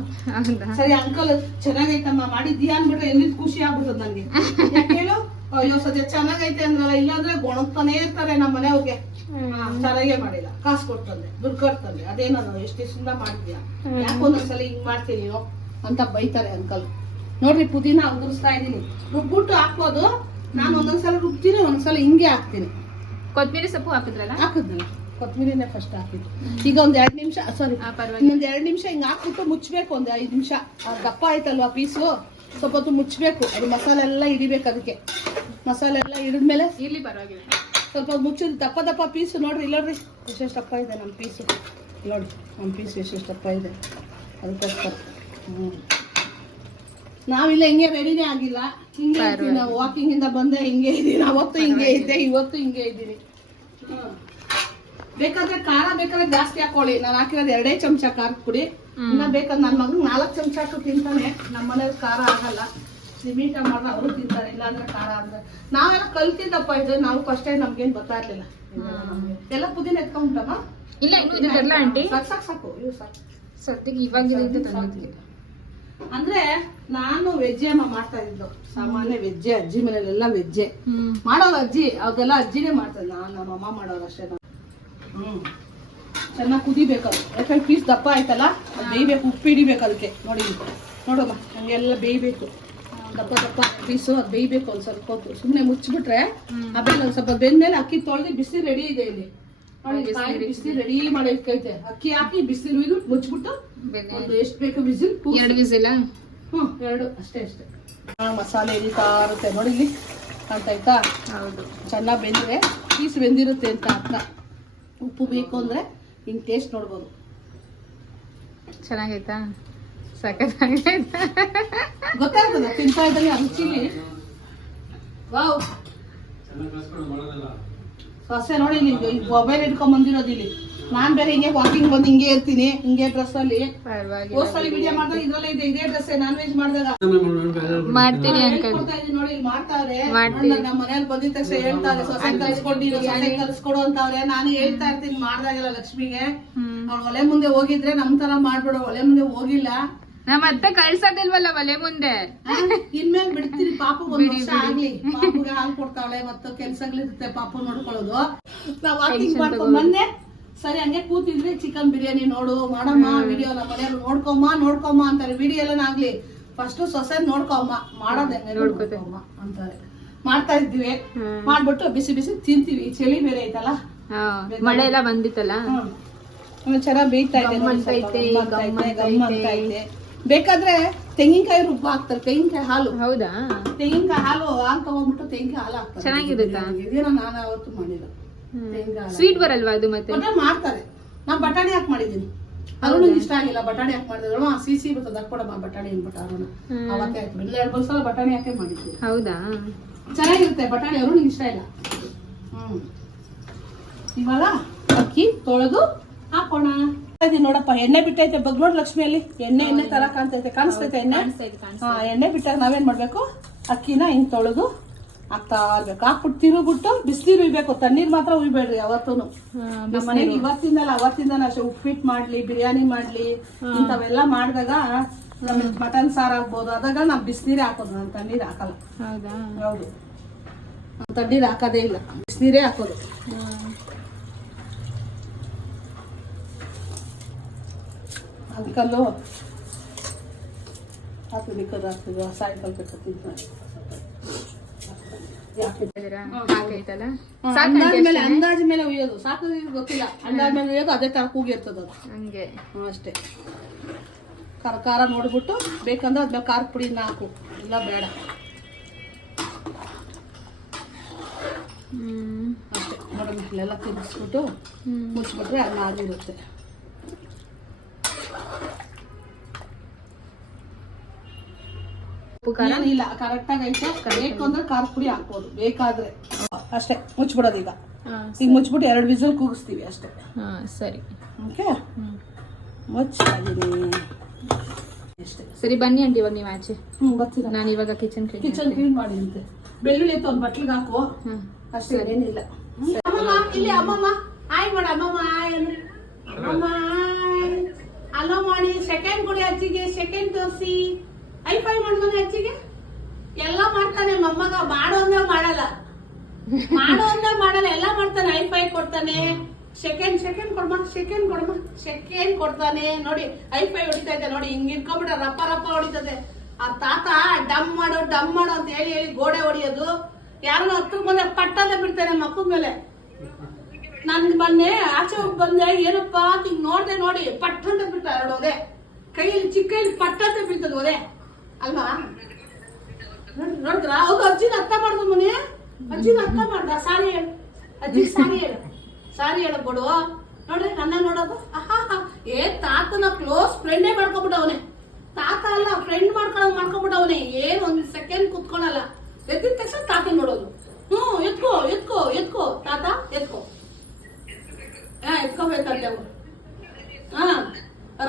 [SPEAKER 1] ಸರಿ ಅಂಕಲ್ ಚೆನ್ನಾಗೈತಮ್ಮ ಮಾಡಿದ್ಯಾ ಅಂದ್ಬಿಟ್ರೆ ಎಲ್ಲಿದ್ ಖುಷಿ ಆಗ್ಬಿಡ್ತದ ನಂಗೆ. ಹೇಳು? ಅಯ್ಯೋ ಸದ್ಯ ಚೆನ್ನಾಗೈತೆ ಅಂದ್ರಲ್ಲ ಇಲ್ಲಾಂದ್ರೆ ಗೊಣಗ್ತಾನೆ ಇರ್ತಾರೆ ನಮ್ಮ ಮನೆಯವ್ರಿಗೆ. ಚೆನ್ನಾಗೇ ಮಾಡಿಲ್ಲ. ಕಾಸು ಕೊಡ್ತಂದೆ ದುಡ್ಡು ಕೊಡ್ತಂದೆ ಅದೇನದು ಎಷ್ಟು ದಿವಸದಿಂದ ಮಾಡಿದ್ಯಾ ಯಾಕೆ ಒಂದೊಂದ್ಸಲ ಹಿಂಗ್ ಮಾಡ್ತೀನಿ ಅಂತ ಬೈತಾರೆ ಅಂಕಲ್ ನೋಡ್ರಿ ಪುದೀನ ಉದುರಿಸ್ತಾ ಇದೀನಿ. ರುಬ್ಬಿಟ್ಟು ಹಾಕ್ಬೋದು. ನಾನು ಒಂದೊಂದ್ಸಲ ರುಬ್ತೀನಿ ಒಂದೊಂದ್ಸಲ ಹಿಂಗೆ ಹಾಕ್ತೀನಿ.
[SPEAKER 2] ಕೊತ್ತಂಬರಿ ಸೊಪ್ಪು ಹಾಕಿದ್ರಲ್ಲ?
[SPEAKER 1] ಹಾಕಿದ್ನಲ್ಲ. ಕೊತ್ತಂಬರಿನೇ ಫಸ್ಟ್ ಹಾಕಿದ್ದು. ಈಗ ಒಂದ್ ಎರಡು ನಿಮಿಷ ಸಾರಿ. ಇನ್ನೊಂದ್ ಎರಡು ನಿಮಿಷ ಹಿಂಗೆ ಹಾಕ್ಬಿಟ್ಟು ಮುಚ್ಚಬೇಕು ಒಂದ್ ಐದು ನಿಮಿಷ. ದಪ್ಪ ಆಯ್ತಲ್ವಾ ಪೀಸು ಸ್ವಲ್ಪ ಹೊತ್ತು ಮುಚ್ಚಬೇಕು ಅದು ಮಸಾಲೆ ಎಲ್ಲ ಹಿಡಿಬೇಕು ಅದಕ್ಕೆ. ಮಸಾಲೆ ಎಲ್ಲ ಹಿಡಿದ್ಮೇಲೆ
[SPEAKER 2] ಇಲ್ಲಿ ಪರವಾಗಿಲ್ಲ.
[SPEAKER 1] ಸ್ವಲ್ಪ ಮುಚ್ಚಿದ. ದಪ್ಪ ದಪ್ಪ ಪೀಸು ನೋಡ್ರಿ ಇಲ್ಲ ವಿಶೇಷ ಎಷ್ಟೆಷ್ಟು ದಪ್ಪ ಇದೆ ನಮ್ಮ ಪೀಸು ನೋಡಿ ನಮ್ಮ ಪೀಸ್ ಎಷ್ಟೆಷ್ಟು ದಪ್ಪ ಇದೆ. ಅದಕ್ಕೋಸ್ಕರ. ಹ್ಞೂ ನಾವಿಲ್ಲ ಹಿಂಗೆ ರೆಡಿನೇ ಆಗಿಲ್ಲ. ಹಿಂಗೆ ಇರ್ತೀವಿ ನಾವು. ವಾಕಿಂಗ್ ಇಂದ ಬಂದೆ ಹಿಂಗೆ ಇದ್ದೀನಿ ಅವತ್ತು ಹಿಂಗೆ ಇದ್ದೆ ಇವತ್ತು ಹಿಂಗೆ ಇದ್ದೀನಿ. ಬೇಕಾದ್ರೆ ಖಾರ ಬೇಕಾದ್ರೆ ಜಾಸ್ತಿ ಹಾಕೊಳ್ಳಿ. ನಾನು ಹಾಕಿರೋದು ಎರಡೇ ಚಮಚ ಖಾರ ಪುಡಿ. ಇನ್ನ ಬೇಕಾದ್ರೆ ನನ್ನ ಮಗನ್ ನಾಲ್ಕು ಚಮಚ ಹಾಕು ತಿಂತಾನೆ. ನಮ್ಮ ಮನೇಲಿ ಖಾರ ಆಗಲ್ಲ. ಸಿಮೀಟ ಮಾಡ ಅವರು ತಿಂತಾರೆ ಇಲ್ಲಾಂದ್ರೆ ಖಾರ ಅಂದ್ರೆ. ನಾವೆಲ್ಲ ಕಲ್ತಿದ್ದಪ್ಪ ಇದು. ನಾವು ಫಸ್ಟ್ ಟೈಮ್ ನಮ್ಗೇನ್ ಗೊತ್ತಾ ಇರ್ಲಿಲ್ಲ. ಎಲ್ಲ ಪುದೀನ ಎತ್ಕೊಂಡ್ಬಿಟ್ಟಮ್ಮ
[SPEAKER 2] ಇಲ್ಲ ಇನ್ನೂ ಇದೆ ಆಂಟಿ?
[SPEAKER 1] ಸಾಕು ಸಾಕು ಸಾಕು. ಇವು ಸಾಕು.
[SPEAKER 2] ಸದ್ಯಕ್ಕೆ ಇವಾಗ
[SPEAKER 1] ಅಂದ್ರೆ ನಾನು ವೆಜ್ಜೆ ಅಮ್ಮ ಮಾಡ್ತಾ ಇದ್ದು. ಸಾಮಾನ್ಯ ವೆಜ್ಜೆ ಅಜ್ಜಿ ಮನೇಲೆಲ್ಲ ವೆಜ್ಜೆ. ಮಾಡೋರು ಅಜ್ಜಿ ಅವಾಗೆಲ್ಲ ಅಜ್ಜಿನೇ ಮಾಡ್ತಾರೆ. ನಾನು ನಮ್ಮ ಅಮ್ಮ ಮಾಡೋರು ಅಷ್ಟೇ ನಾನು. ಹ್ಮ್. ಚೆನ್ನಾಗಿ ಕುದಿಬೇಕು ಯಾಕಂದ್ರೆ ಪೀಸ್ ದಪ್ಪ ಆಯ್ತಲ್ಲ ಅದು ಬೇಯ್ಬೇಕು ಉಪ್ಪು ಹಿಡಿಬೇಕು ಅದಕ್ಕೆ. ನೋಡಿ ನೋಡಮ್ಮ ಹಂಗೆಲ್ಲ ಬೇಯ್ಬೇಕು. ದಪ್ಪ ದಪ್ಪ ಪೀಸು ಅದು ಬೇಯ್ಬೇಕು ಒಂದು ಸ್ವಲ್ಪ ಹೊತ್ತು. ಸುಮ್ಮನೆ ಮುಚ್ಚಿಬಿಟ್ರೆ ಆಮೇಲೆ ಒಂದು ಸ್ವಲ್ಪ ಬೆಂದ್ಮೇಲೆ ಅಕ್ಕಿ ತೊಳೆದು ಬಿಸಿ ರೆಡಿ ಇದೆ ಇಲ್ಲಿ. ನೋಡಿ ಕಾಯಿ ಬಿಸಿ ರೆಡಿ ಮಾಡಿ ಇಟ್ಕೈತೆ ಅಕ್ಕಿ ಹಾಕಿ ಬಿಸಿಲು ಇದು ಮುಚ್ಚಿಬಿಟ್ಟು ಒಂದು ಎಷ್ಟು ಬೇಕು ವಿಸಿಲ್
[SPEAKER 2] ಎರಡು ಬಿಸಿಲ
[SPEAKER 1] ಹ್ಞೂ ಎರಡು ಅಷ್ಟೇ ಅಷ್ಟೇ. ಮಸಾಲೆ ಎರಿತಾ ಇರುತ್ತೆ ನೋಡಿ ಇಲ್ಲಿ. ಕಾಣ್ತಾಯ್ತಾ
[SPEAKER 2] ಹೌದು.
[SPEAKER 1] ಚೆನ್ನಾಗಿ ಬೆಂದ್ರೆ ಪೀಸ್ ಬೆಂದಿರುತ್ತೆ ಅಂತ ಅರ್ಥ. ಉಪ್ಪು ಬೇಕು ಅಂದ್ರೆ ಹಿಂಗೆ ಟೇಸ್ಟ್ ನೋಡ್ಬೋದು.
[SPEAKER 2] ಚೆನ್ನಾಗೈತಾ? ಸಖತ್ತಾಗೈತಾ
[SPEAKER 1] ಗೊತ್ತಾಗ್ತದೆ ತಿಂತಾ ಇದ್ದಲ್ಲಿ ಆ ರುಚಿಲಿ? ವಾವ್. ಸೊಸೆ ನೋಡಿ ನಿಮ್ಗೆ ಮೊಬೈಲ್ ಇಟ್ಕೊಂಡ್ ಬಂದಿರೋದು ಇಲ್ಲಿ. ನಾನ್ ಬೇರೆ ಹಿಂಗೆ ವಾಕಿಂಗ್ ಬಂದು ಹಿಂಗೆ ಇರ್ತೀನಿ ಹಿಂಗೆ ಡ್ರೆಸ್ ಅಲ್ಲಿ. ಹೋದ್ಸಲಿ ವಿಡಿಯೋ ಮಾಡ್ದಾಗ ಇದ್ರಲ್ಲೇ ಇದೆ ಇದೇ ಡ್ರೆಸ್ ನಾನ್ ವೆಜ್ ಮಾಡಿದಾಗ.
[SPEAKER 2] ಮಾಡ್ತೀನಿ
[SPEAKER 1] ನೋಡಿ ಇಲ್ಲಿ ಮಾಡ್ತಾವ್ರೆ ನಮ್ಮ ಮನೇಲಿ ಬಂದಿದ ತಕ್ಷಣ ಹೇಳ್ತಾರೆ ಸೊಸೆ ಕಲ್ಸ್ಕೊಟ್ಟಿರೋ ಸೊಸೆ ಕಲ್ಸ್ಕೊಡು ಅಂತವ್ರೆ. ನಾನು ಹೇಳ್ತಾ ಇರ್ತೀನಿ ಮಾಡ್ದಾಗೆಲ್ಲ ಲಕ್ಷ್ಮಿಗೆ. ಅವ್ಳು ಒಲೆ ಮುಂದೆ ಹೋಗಿದ್ರೆ ನಮ್ ತರ ಮಾಡ್ಬಿಡು ಒಲೆ ಮುಂದೆ ಹೋಗಿಲ್ಲ.
[SPEAKER 2] ನಮ್ಮ ಅತ್ತೆ ಕಳ್ಸೋದಿಲ್ವಲ್ಲ ಒಲೆ ಮುಂದೆ.
[SPEAKER 1] ಇನ್ಮೇಲ್ ಬಿಡ್ತೀನಿ ಪಾಪ ಒಂದ್ ವರ್ಷ ಆಗ್ಲಿ. ಪಾಪುಗೆ ಹಾಲು ಕೊಡ್ತಾವಳೆ ಮತ್ತು ಕೆಲ್ಸಗಳಿರುತ್ತೆ ಪಾಪ ನೋಡ್ಕೊಳ್ಳೋದು. ನಾವ್ ವಾಕಿಂಗ್ ಮಾಡ್ಕೊಂಡ್ ಬಂದೆ ಸರಿ ಹಂಗೆ ಕೂತಿದ್ರೆ ಚಿಕನ್ ಬಿರಿಯಾನಿ ನೋಡು ಮಾಡಮ್ಮ ವಿಡಿಯೋ ನಮ್ಮ ಮನೆಯವ್ರು ನೋಡ್ಕೊಮ್ಮ ನೋಡ್ಕೊಮ್ಮ ಅಂತಾರೆ. ವಿಡಿಯೋ ಎಲ್ಲ ಆಗ್ಲಿ ಫಸ್ಟ್ ಸೊಸೆ ನೋಡ್ಕೊಮ್ಮ ಮಾಡೋದೆ ನೋಡ್ಕೊತೇವಮ್ಮ
[SPEAKER 2] ನೋಡ್ಕೊತೆ.
[SPEAKER 1] ಅಂತಾರೆ. ಮಾಡ್ತಾ ಇದ್ವಿ. ಮಾಡ್ಬಿಟ್ಟು ಬಿಸಿ ಬಿಸಿ ತಿಂತೀವಿ. ಚಳಿ ಬೇರೆ ಐತಲ್ಲ?
[SPEAKER 2] ಮಳೆ ಎಲ್ಲ ಬಂದಿತ್ತಲ್ಲ?
[SPEAKER 1] ಚೆನ್ನಾಗ್ ಬೇಯ್ತಾ ಇದೆ ಬೇಕಾದ್ರೆ ತೆಂಗಿನಕಾಯಿ ರುಬ್ಬ ಹಾಕ್ತಾರೆ ತೆಂಗಿನಕಾಯಿ ಹಾಲು.
[SPEAKER 2] ಹೌದಾ?
[SPEAKER 1] ತೆಂಗಿನಕಾಯಿ ಹಾಲು ಹಾಲು ತಗೊಂಡ್ಬಿಟ್ಟು ತೆಂಗಿನಕಾಯಿ ಹಾಲು ಹಾಕ್ತಾರೆ.
[SPEAKER 2] ಚೆನ್ನಾಗಿರುತ್ತಾ?
[SPEAKER 1] ಇದೇನೋ ನಾನು ಅವತ್ತು ಮಾಡಿಲ್ಲ.
[SPEAKER 2] ಸ್ವೀಟ್ ಬರಲ್ವಾ ಅದು ಮತ್ತೆ?
[SPEAKER 1] ಮಾಡ್ತಾರೆ. ನಾನು ಬಟಾಣಿ ಹಾಕಿ ಮಾಡಿದ್ದೀನಿ. ಅರುಣ್ ಇಷ್ಟ ಆಗಿಲ್ಲ ಬಟಾಣಿ ಹಾಕಿ ಮಾಡಿದ್ರು ಆ ಸಿಸಿ ಬರ್ತದೆ ಹಾಕೊಡಮ್ಮ ಬಟಾಣಿ ಅಂದ್ಬಿಟ್ಟು ಅರುಣ್. ಅವತ್ತೇ ಹಾಕ್ಬಿಟ್ಟು ಎರಡು ಮೂರು ಸಲ ಬಟಾಣಿ ಹಾಕಿ ಮಾಡಿದ್ವಿ
[SPEAKER 2] ಹೌದಾ?
[SPEAKER 1] ಚೆನ್ನಾಗಿರುತ್ತೆ ಬಟಾಣಿ ಅರುಣಿಗೆ ಇಷ್ಟ ಇಲ್ಲ. ಹ್ಮ್. ಇವಾಗ ಅಕ್ಕಿ ತೊಳೆದು ಹಾಕೋಣ. ಇದು ನೋಡಪ್ಪ ಎಣ್ಣೆ ಬಿಟ್ಟೈತೆ. ಬಗ್ನೋಡ್ ಲಕ್ಷ್ಮಿಯಲ್ಲಿ ಎಣ್ಣೆ ಎಣ್ಣೆ ತರ ಕಾಣ್ತೈತೆ ಕಾಣಿಸ್ತೈತೆ ಎಣ್ಣೆ? ಹಾ ಎಣ್ಣೆ ಬಿಟ್ಟಾಗ ನಾವೇನ್ ಮಾಡ್ಬೇಕು? ಅಕ್ಕಿನ ಹಿಂಗ್ ತೊಳೆದು ಹಾಕ್ತಾ ಇರ್ಬೇಕು. ಹಾಕ್ಬಿಟ್ಟು ತಿರುಗ್ಬಿಟ್ಟು ಬಿಸಿನೀರು ಉಯ್ಬೇಕು ತಣ್ಣೀರ್ ಮಾತ್ರ ಉಯ್ಬೇಡ್ರಿ ಯಾವತ್ತೂನು. ನಮ್ಮ ಮನೆಗೆ ಇವತ್ತಿಂದಲ್ಲ ಅಷ್ಟೇ ಉಪ್ಪಿಟ್ಟು ಮಾಡ್ಲಿ ಬಿರಿಯಾನಿ ಮಾಡ್ಲಿ ಇಂಥವೆಲ್ಲ ಮಾಡಿದಾಗ ಮಟನ್ ಸಾರ್ ಆಗ್ಬೋದು. ಅದಾಗ ನಾವು ಬಿಸಿನೀರೇ ಹಾಕೋದು. ನಾನು ತಣ್ಣೀರ್ ಹಾಕಲ್ಲ.
[SPEAKER 2] ಹೌದಾ?
[SPEAKER 1] ತಣ್ಣೀರ್ ಹಾಕೋದೇ ಇಲ್ಲ. ಬಿಸಿನೀರೇ ಹಾಕೋದು. ಅಂಕಲ್ಲು ಹಾಕಿ ಬೇಕಾದ್ರೆ ಹಾಕ್ತಿದ್ವಿ ಸಾಯಂಕಾಲ ಬೇಕು
[SPEAKER 2] ಸಾಕೈತಲ್ಲ
[SPEAKER 1] ಅಂದಾಜ್ ಮೇಲೆ ಉಯ್ಯೋದು. ಸಾಕು ಗೊತ್ತಿಲ್ಲ. ಅಂದಾಜ್ ಮೇಲೆ ಉಯ್ಯೋದು ಅದೇ ತರ ಕೂಗಿರ್ತದ ಅದು.
[SPEAKER 2] ಹಂಗೆ.
[SPEAKER 1] ಅಷ್ಟೇ. ಖಾರ ಖಾರ ನೋಡ್ಬಿಟ್ಟು ಬೇಕಂದ್ರೆ ಅದ್ಮೇಲೆ ಖಾರ ಪುಡಿನ ಹಾಕು. ಇಲ್ಲ ಬೇಡ.
[SPEAKER 2] ಹ್ಮ್.
[SPEAKER 1] ಅಷ್ಟೇ. ನೋಡೋಣ ಇಲ್ಲೆಲ್ಲ ತಿನ್ನಿಸ್ಬಿಟ್ಟು
[SPEAKER 2] ಹ್ಮ್.
[SPEAKER 1] ಮುಚ್ಚಿಬಿಟ್ರೆ ಅನ್ನ ಆಗಿರುತ್ತೆ
[SPEAKER 2] ಉಪ್ಪು ಖಾರ?
[SPEAKER 1] ಏನಿಲ್ಲ ಕರೆಕ್ಟಾಗಿ ಐತೆ. ಬೇಕು ಅಂದ್ರೆ ಖಾರ ಪುಡಿ ಹಾಕ್ಬೋದು ಬೇಕಾದ್ರೆ. ಅಷ್ಟೇ ಮುಚ್ಬಿಡೋದು ಈಗ. ಈಗ ಮುಚ್ಬಿಟ್ಟು ಎರಡು ವಿಸಲ್ ಕೂಗಿಸ್ತೀವಿ ಅಷ್ಟೇ.
[SPEAKER 2] ಹಾ ಸರಿ.
[SPEAKER 1] ಓಕೆ? ಮುಚ್ಚಿದ್ದೀನಿ ಅಷ್ಟೇ.
[SPEAKER 2] ಸರಿ ಬನ್ನಿ ಅಂಡಿ ಇವಾಗ ನೀವು ಆಚೆ.
[SPEAKER 1] ಹ್ಞೂ ಬರ್ತೀನಿ
[SPEAKER 2] ನಾನು ಇವಾಗ ಕಿಚನ್ ಕ್ಲೀನ್
[SPEAKER 1] ಕಿಚನ್ ಕ್ಲೀನ್ ಮಾಡಿ ಅಂತೆ ಬೆಳ್ಳುಳ್ಳಿ ಎತ್ತು ಒಂದು ಬಟ್ಲಿಗೆ ಹಾಕು.
[SPEAKER 2] ಹಾ
[SPEAKER 1] ಅಷ್ಟೇ ಏನಿಲ್ಲ. ಅಮ್ಮಮ್ಮ ಇಲ್ಲಿ ಅಮ್ಮಮ್ಮ. ಆಯ್ ಮಾಡ ಅಮ್ಮಮ್ಮ ಆಯ್. ಅಮ್ಮಮ್ಮ ಹಾಯ್ ಅಲೋ ಮಾಡಿ ಸೆಕೆಂಡ್ ಕೊಡಿ ಅಜ್ಜಿಗೆ ಸೆಕೆಂಡ್ ತೋರಿಸಿ. ಐ ಫೈ ಮಾಡ್ಬೋದು ಅಜ್ಜಿಗೆ? ಎಲ್ಲ ಮಾಡ್ತಾನೆ ಮೊಮ್ಮಗ ಮಾಡೋ ಅಂದ್ರೆ ಮಾಡಲ್ಲ. ಮಾಡೋ ಅಂದ್ರೆ ಮಾಡಲ್ಲ, ಎಲ್ಲ ಮಾಡ್ತಾನೆ. ಐ ಫೈ ಕೊಡ್ತಾನೆ. ಸೆಕೆಂಡ್ ಸೆಕೆಂಡ್ ಕೊಡ್ಮ ಸೆಕೆಂಡ್ ಕೊಡ್ಮ ಸೆಕೆಂಡ್ ಕೊಡ್ತಾನೆ. ನೋಡಿ ಐ ಫೈ ಹೊಡಿತಾ ಇದ್ದೆ. ನೋಡಿ, ಹಿಂಗ್ ಇಟ್ಕೊಂಡ್ಬಿಟ್ರೆ ರಪ್ಪ ರಪ್ಪ ಹೊಡಿತದೆ. ಆ ತಾತ ಡಮ್ ಮಾಡೋ, ಡಮ್ ಮಾಡು ಅಂತ ಹೇಳಿ ಹೇಳಿ ಗೋಡೆ ಹೊಡಿಯೋದು. ಯಾರನ್ನ ಹತ್ರ ಬಂದ್ರೆ ಪಟ್ಟದ ಬಿಡ್ತಾನೆ ಮಕ್ಕಳ ಮೇಲೆ. ನನ್ ಮೊನ್ನೆ ಆಚೆ ಹೋಗಿ ಬಂದೆ, ಏನಪ್ಪಾ ಹಿಂಗ್ ನೋಡ್ದೆ ನೋಡಿ, ಪಟ್ಟಂತ ಬಿಡ್ತಾರೆ ಒದೆ ಕೈಯಲ್ಲಿ ಚಿಕ್ಕ ಪಟ್ಟಂತ ಬಿಡ್ತದೆ ಒದೆ ಅಲ್ವಾ? ನೋಡಿದ್ರ ಹೌದು ಅಜ್ಜಿನ ಅರ್ಥ ಮಾಡ್ದು ಮನೆ? ಅಜ್ಜಿನ ಅರ್ಥ ಮಾಡ್ದ? ಸಾರಿ ಹೇಳು. ಅಜ್ಜಿ ಸಾರಿ ಹೇಳು. ಸಾರಿ ಹೇಳು ಕೊಡು. ನೋಡ್ರಿ ನನ್ನ ನೋಡೋದು. ಏ, ತಾತನ ಕ್ಲೋಸ್ ಫ್ರೆಂಡೇ ಮಾಡ್ಕೊಬಿಟ್ಟವನೆ. ತಾತ ಅಲ್ಲ ಫ್ರೆಂಡ್ ಮಾಡ್ಕೊಳಂಗ್ ಮಾಡ್ಕೊಬಿಟ್ಟವನೆ. ಏನ್ ಒಂದ್ ಸೆಕೆಂಡ್ ಕುತ್ಕೊಳಲ್ಲ. ಎದ್ದಿದ ತಕ್ಷಣ ತಾತ ನೋಡೋದು. ಹ್ಮ್, ಎತ್ಕೋ ಎತ್ಕೋ ಎತ್ಕೋ. ತಾತ, ಎತ್ಕೋ. ಹಾ, ಎತ್ಕೋಬೇಕಂತೆ ಅವ್ರು. ಹಾ.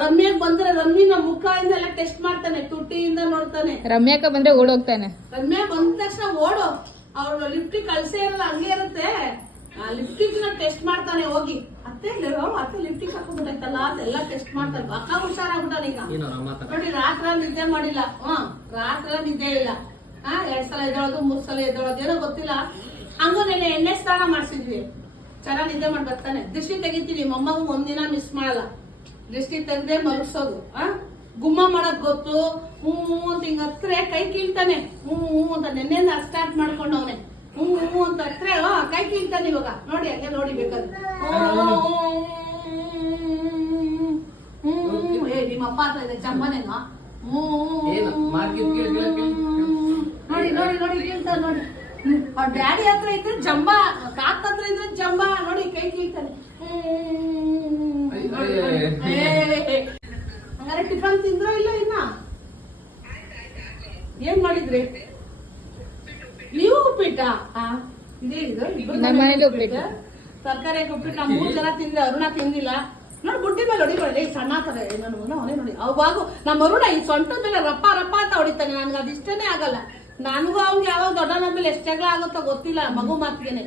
[SPEAKER 1] ರಮ್ಯಾಗ್ ಬಂದ್ರೆ ರಮ್ಮಿನ ಮುಖ ಇಂದ ಎಲ್ಲ ಟೆಸ್ಟ್ ಮಾಡ್ತಾನೆ ತುಟಿಯಿಂದ ನೋಡ್ತಾನೆ.
[SPEAKER 2] ರಮ್ಯಾಕ ಬಂದ್ರೆ ಓಡೋಗ್ತಾನೆ.
[SPEAKER 1] ರಮ್ಯಾ ಬಂದ ತಕ್ಷಣ ಓಡು. ಅವ್ರ ಲಿಫ್ಟಿಗೆ ಕಳ್ಸೇ ಇರಲ್ಲ ಹಂಗೆ ಇರುತ್ತೆ. ಆ ಲಿಫ್ಟಿಗ್ ಟೆಸ್ಟ್ ಮಾಡ್ತಾನೆ ಹೋಗಿ. ಅತ್ತೆ ಇಲ್ಲೋ ಅತ್ತೆ ಲಿಫ್ಟಿಗೆ ಹಾಕೊಂಡ್ಬಿಟ್ಟೈತಲ್ಲ ಅದೆಲ್ಲ ಟೆಸ್ಟ್ ಮಾಡ್ತಾರೆ ಅಕ್ಕ ಹುಷಾರಾಗ್ಬಿಟ್ಟಾನ ಈಗ. ನೋಡಿ ರಾತ್ರಿ ನಿದ್ದೆ ಮಾಡಿಲ್ಲ. ಹಾ ರಾತ್ರ ನಿದ್ದೆ ಇಲ್ಲ. ಹಾ ಎರಡ್ ಸಲ ಎದ್ದೋಳೋದು ಮೂರ್ ಸಲ ಎದ್ದೋಳೋದು ಏನೋ ಗೊತ್ತಿಲ್ಲ. ಹಂಗೂ ನೆನೆ ಎಣ್ಣೆ ಸ್ನಾನ ಮಾಡಿಸಿದ್ವಿ. ಚೆನ್ನಾಗಿ ನಿದ್ದೆ ಮಾಡಿ ಬರ್ತಾನೆ. ದೃಷ್ಟಿ ತೆಗಿತೀನಿ ಮೊಮ್ಮಗ ಒಂದಿನ ಮಿಸ್ ಮಾಡಲ್ಲ. ದೃಷ್ಟಿ ತೆಗ್ದೆ ಮಲಗಿಸೋದು ಆ? ಗುಮ್ಮ ಮಾಡೋದ್ ಗೊತ್ತು ಹ್ಞೂ ಹ್ಞೂ ಅಂತ ಹಿಂಗ ಹತ್ರೆ ಕೈ ಕೀಳ್ತಾನೆ ಹ್ಞೂ ಹ್ಞೂ ಅಂತ ನೆನ್ನೆಯಿಂದ ಸ್ಟಾರ್ಟ್ ಮಾಡ್ಕೊಂಡವನೆ. ಹ್ಞೂ ಹ್ಞೂ ಅಂತ ಹತ್ರೆ ಓ ಕೈ ಕೀಳ್ತಾನೆ ಇವಾಗ. ನೋಡಿ ಹಂಗೆ ನೋಡಿ ಬೇಕಾದ್ರೆ. ಹ್ಞೂ ಏ ನಿಮ್ಮ ಅಪ್ಪ ಹತ್ರ ಇದೆ ಜಂಬನೇನೋ ಹ್ಞೂ. ನೋಡಿ ನೋಡಿ ನೋಡಿ ಕೀಳ್ತಾನೆ ನೋಡಿ. ಡ್ಯಾಡಿ ಹತ್ರ ಇದ್ರೆ ಜಂಬ ತಾತ ಹತ್ರ ಇದ್ರೆ ಜಂಬ ನೋಡಿ ಕೈ ಕೀಳ್ತಾನೆ ಹ್ಮ್. ನೋಡಿ, ನೋಡಿ. ಏ, ಹಂಗಾರೆ ಟಿಫನ್ ತಿಂದ್ರೋ ಇಲ್ಲ ಇನ್ನ ಏನ್ ಮಾಡಿದ್ರಿ ನೀವು ಉಪ್ಪಿಟ್ಟ ಆ, ಇದೇ ಇದು ಇಬ್ರು
[SPEAKER 2] ನಮ್ಮ ಮನೇಲಿ
[SPEAKER 1] ಉಪ್ಪಿಟ್ಟ? ತರಕಾರಿ ಉಪ್ಪಿಟ್ಟು ನಾವು ಮೂರ್ ಜನ ತಿಂದ್ರೆ ಅರುಣ ತಿಂದಿಲ್ಲ. ನೋಡಿ ಬುಡ್ಡಿ ಮೇಲೆ ಹೊಡಿಬೇಡ ಸಣ್ಣ ನಾನು ಅವನೇ ನೋಡಿ. ಅವಾಗ ನಮ್ಮ ಅರುಣ ಈ ಸೊಂಟದ ಮೇಲೆ ರಪ್ಪ ರಪ್ಪ ಅಂತ ಹೊಡಿತಾನೆ. ನನ್ಗೆ ಅದು ಇಷ್ಟನೇ ಆಗಲ್ಲ. ನನಗೂ ಅವ್ನಿಗೆ ಯಾವಾಗ ದೊಡ್ಡ ಮೇಲೆ ಎಷ್ಟು ಜಗಳ ಆಗುತ್ತೋ ಗೊತ್ತಿಲ್ಲ ಮಗು ಮಾತಿಗೆನೆ.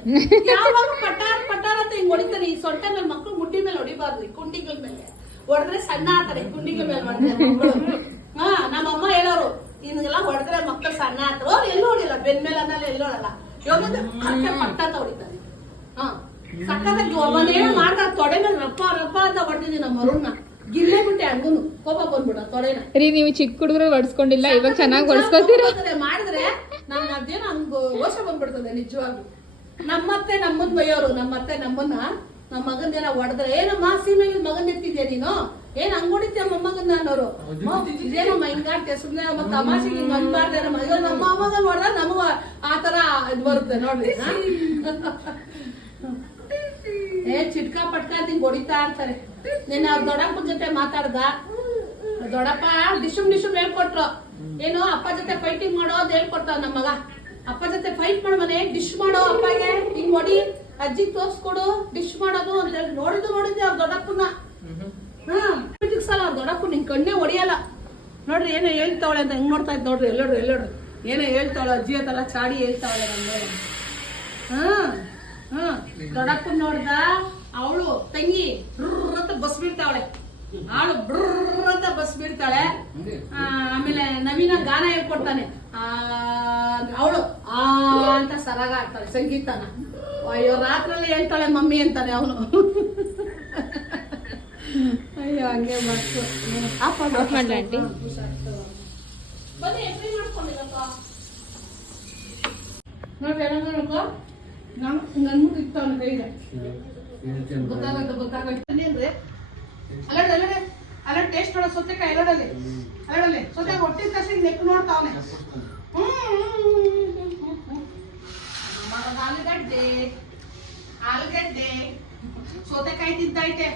[SPEAKER 1] ಯಾವಾಗ ಪಟಾರ್ ಪಟಾರ್ ಅಂತ ಹಿಂಗ್ ಹೊಡಿತಾನೆ. ಈ ಸೊಂಟ ಮೇಲೆ ಮಕ್ಕಳು ಮುಟ್ಟಿ ಮೇಲೆ ಹೊಡಿಬಾರ್ದು ಈ ಕುಂಡಿಗಳ ಮೇಲೆ. ಹೊಡೆದ್ರೆ ಸಣ್ಣ ಆತಾರೆ ಕುಂಡಿಗಳ ಮೇಲೆ ಹೊಡೆದ್ರೆ. ಹಾ ನಮ್ಮಮ್ಮ ಹೇಳೋರು ಹಿಂಗೆಲ್ಲ ಹೊಡೆದ್ರೆ ಮಕ್ಕಳು ಸಣ್ಣ ಅವ್ರು ಎಲ್ಲೂ ಹೊಡಿಲ್ಲ ಬೆನ್ ಮೇಲೆ ಅನ್ನಲ್ಲ ಎಲ್ಲೋಡಲ್ಲ ಇವಾಗ ಕಟ್ಟೆ ಪಟ್ಟ ಹೊಡಿತಾರೆ ಹಾ ಸಕ್ಕತ್ತಾಗಿ ಒಬ್ಬನೇನೋ ಮಾಡ್ದ ತೊಡೆ ಮೇಲೆ ರಪ್ಪ ರಪ್ಪ ಅಂತ ಹೊಡೆದಿದ್ದೀನಿ ನಮ್ಮ ಅರುಣ್ನ. ಗಿಲ್ಲೆ ಬಿಟ್ಟೆ ಹಂಗುನು. ಕೋಪ ಬಂದ್ಬಿಡ ತೊಡೆನ.
[SPEAKER 2] ರೀ ನೀವು ಚಿಕ್ಕ ಹುಡುಗರು ಹೊಡ್ಸ್ಕೊಂಡಿಲ್ಲ ಇವಾಗ ಚೆನ್ನಾಗಿ ಹೊಡ್ಸ್ಕೊತೀರ
[SPEAKER 1] ಮಾಡಿದ್ರೆ ನನ್ಗೆ ಅದೇನೋ ಹಂಗ ರೋಷ ಬಂದ್ಬಿಡ್ತದೆ ನಿಜವಾಗ್ಲೂ. ನಮ್ಮತ್ತೆ ನಮ್ಮನ್ ಬೈಯೋರು ನಮ್ಮತ್ತೆ ನಮ್ಮನ್ನ ನಮ್ಮ ಮಗನ್ನೆಲ್ಲ ಹೊಡೆದ್ರೆ ಏನಮ್ಮ ಸೀಮೆ ಮಗನ್ ಎತ್ತಿದ್ಯಾ ನೀನು? ಏನ್ ಹಂಗ್ ಮೊಮ್ಮಗನ್ ಅನ್ನೋರು ಇದೇನಮ್ಮ ಹಿಂಗಾಡ್ತೀಯ ಸುಮ್ನೆ ಮತ್ತೆ ತಮಾಷೆಗೆ ಹಿಂಗ್ ಅನ್ಬಾರ್ದೆ ನಮ್ಮ ಅಯ್ಯೋ ನಮ್ಮ ಮೊಮ್ಮಗನ್ ಹೊಡೆದ ನಮಗ ಆತರ ತರ ಇದ್ ಬರುತ್ತೆ ನೋಡ್ರಿ ಹಾ? ಏ ಚಿಟ್ಕಾ ಪಟ್ಕ ಅಂತ ಹಿಂಗ್ ಹೊಡಿತಾ ಇರ್ತಾರೆ. ನಿನ್ನ ಅವ್ರ ದೊಡ್ಡಪ್ಪನ ಜೊತೆ ಮಾತಾಡ್ದ? ದೊಡ್ಡಪ್ಪ ಡಿಶುಮ್ ಡಿಶುಮ್ ಹೇಳ್ಕೊಟ್ರು. ಏನು ಅಪ್ಪ ಜೊತೆ ಫೈಟಿಂಗ್ ಮಾಡೋ ಅಂತ ಹೇಳ್ಕೊಡ್ತಾವ ನಮ್ಮ ಮಗ. ಅಪ್ಪ ಜೊತೆ ಫೈಟ್ ಮಾಡ್ ಮನೆ ಡಿಶ್ ಮಾಡೋ ಅಪ್ಪಗೆ. ಹಿಂಗ್ ಹೊಡಿ. ಅಜ್ಜಿಗ್ ತೋರ್ಸ್ಕೊಡು ಡಿಶ್ ಮಾಡೋದು ಅಂತ ಹೇಳಿ ನೋಡಿದ್ದು ನೋಡಿದ್ದೆ ಅವ್ರ ದೊಡ್ಡಪ್ಪನ ಹಾ ಅವ್ರ ದೊಡ್ಡಪ್ಪನ ನಿನ್ ಕಣ್ಣೇ ಹೊಡಿಯಲ್ಲ ನೋಡ್ರಿ ಏನೋ ಹೇಳ್ತಾವಳೆ ಅಂತ ಹೆಂಗ್ ನೋಡ್ತಾ ಇದ್ ನೋಡ್ರಿ ಎಲ್ಲೋಡ್ರಿ ಎಲ್ಲೋಡ್ರಿ ಏನೋ ಹೇಳ್ತಾವಳೆ ಅಜ್ಜಿ ಅಂತಲ್ಲ ಚಾಡಿ ಹೇಳ್ತಾವಳೆ ನಮ್ಮ ಹಾ ದೊಡ್ಡಪ್ಪನ್ ನೋಡ್ದ ಅವಳು ತಂಗಿ ಬ್ರರ್ ಅಂತ ಬಸ್ ಬೀಳ್ತಾವಳೆ ಅವಳು ಬ್ರರ್ ಅಂತ ಬಸ್ ಬೀಳ್ತಾಳೆ ಆ, ಆಮೇಲೆ ನವೀನ ಗಾನ ಹೇಳ್ಕೊಡ್ತಾನೆ. ಅವಳು ಆ ಅಂತ ಸರಾಗ ಆಡ್ತಾಳೆ ಸಂಗೀತನ. ಅಯ್ಯೋ ರಾತ್ರಲ್ಲಿ ಹೇಳ್ತಾಳೆ ಮಮ್ಮಿ ಅಂತಾನೆ ಅವನು. ಅಯ್ಯೋ ಹಂಗೆ ಮಸ್ತು. ಆಫ್ ಮಾಡು,
[SPEAKER 2] ಆಂಟಿ?
[SPEAKER 1] ನೋಡ್ರಿ ಏನಂದ್ರೆ ನೋಡ್ಕೊ. ನಾನು ನನ್ಮುಟ್ಟು ಇತ್ತು ಅವನ ಕೈಗೆ. ಗೊತ್ತಾಗೋದು ಗೊತ್ತಾಗೋದು ಅಂದ್ರೆ ಅಲ್ಲಡೆ ಅಲ್ಲಡೆ ಅಲ್ಲಡೆ ಟೇಸ್ಟ್ ನೋಡೋ ಸೌತೆಕಾಯಿ ಅಲ್ಲಡಲ್ಲಿ ಅಲ್ಲಡಲ್ಲಿ ಸೌತೆಕಾಯಿ ಹೊಟ್ಟಿದ ತಸಿ ನೆಕ್ ನೋಡ್ತಾವನೆ. ಆಲೂಗಡ್ಡೆ ಆಲೂಗಡ್ಡೆ ಸೌತೆಕಾಯಿ ತಿಂತೈತೆ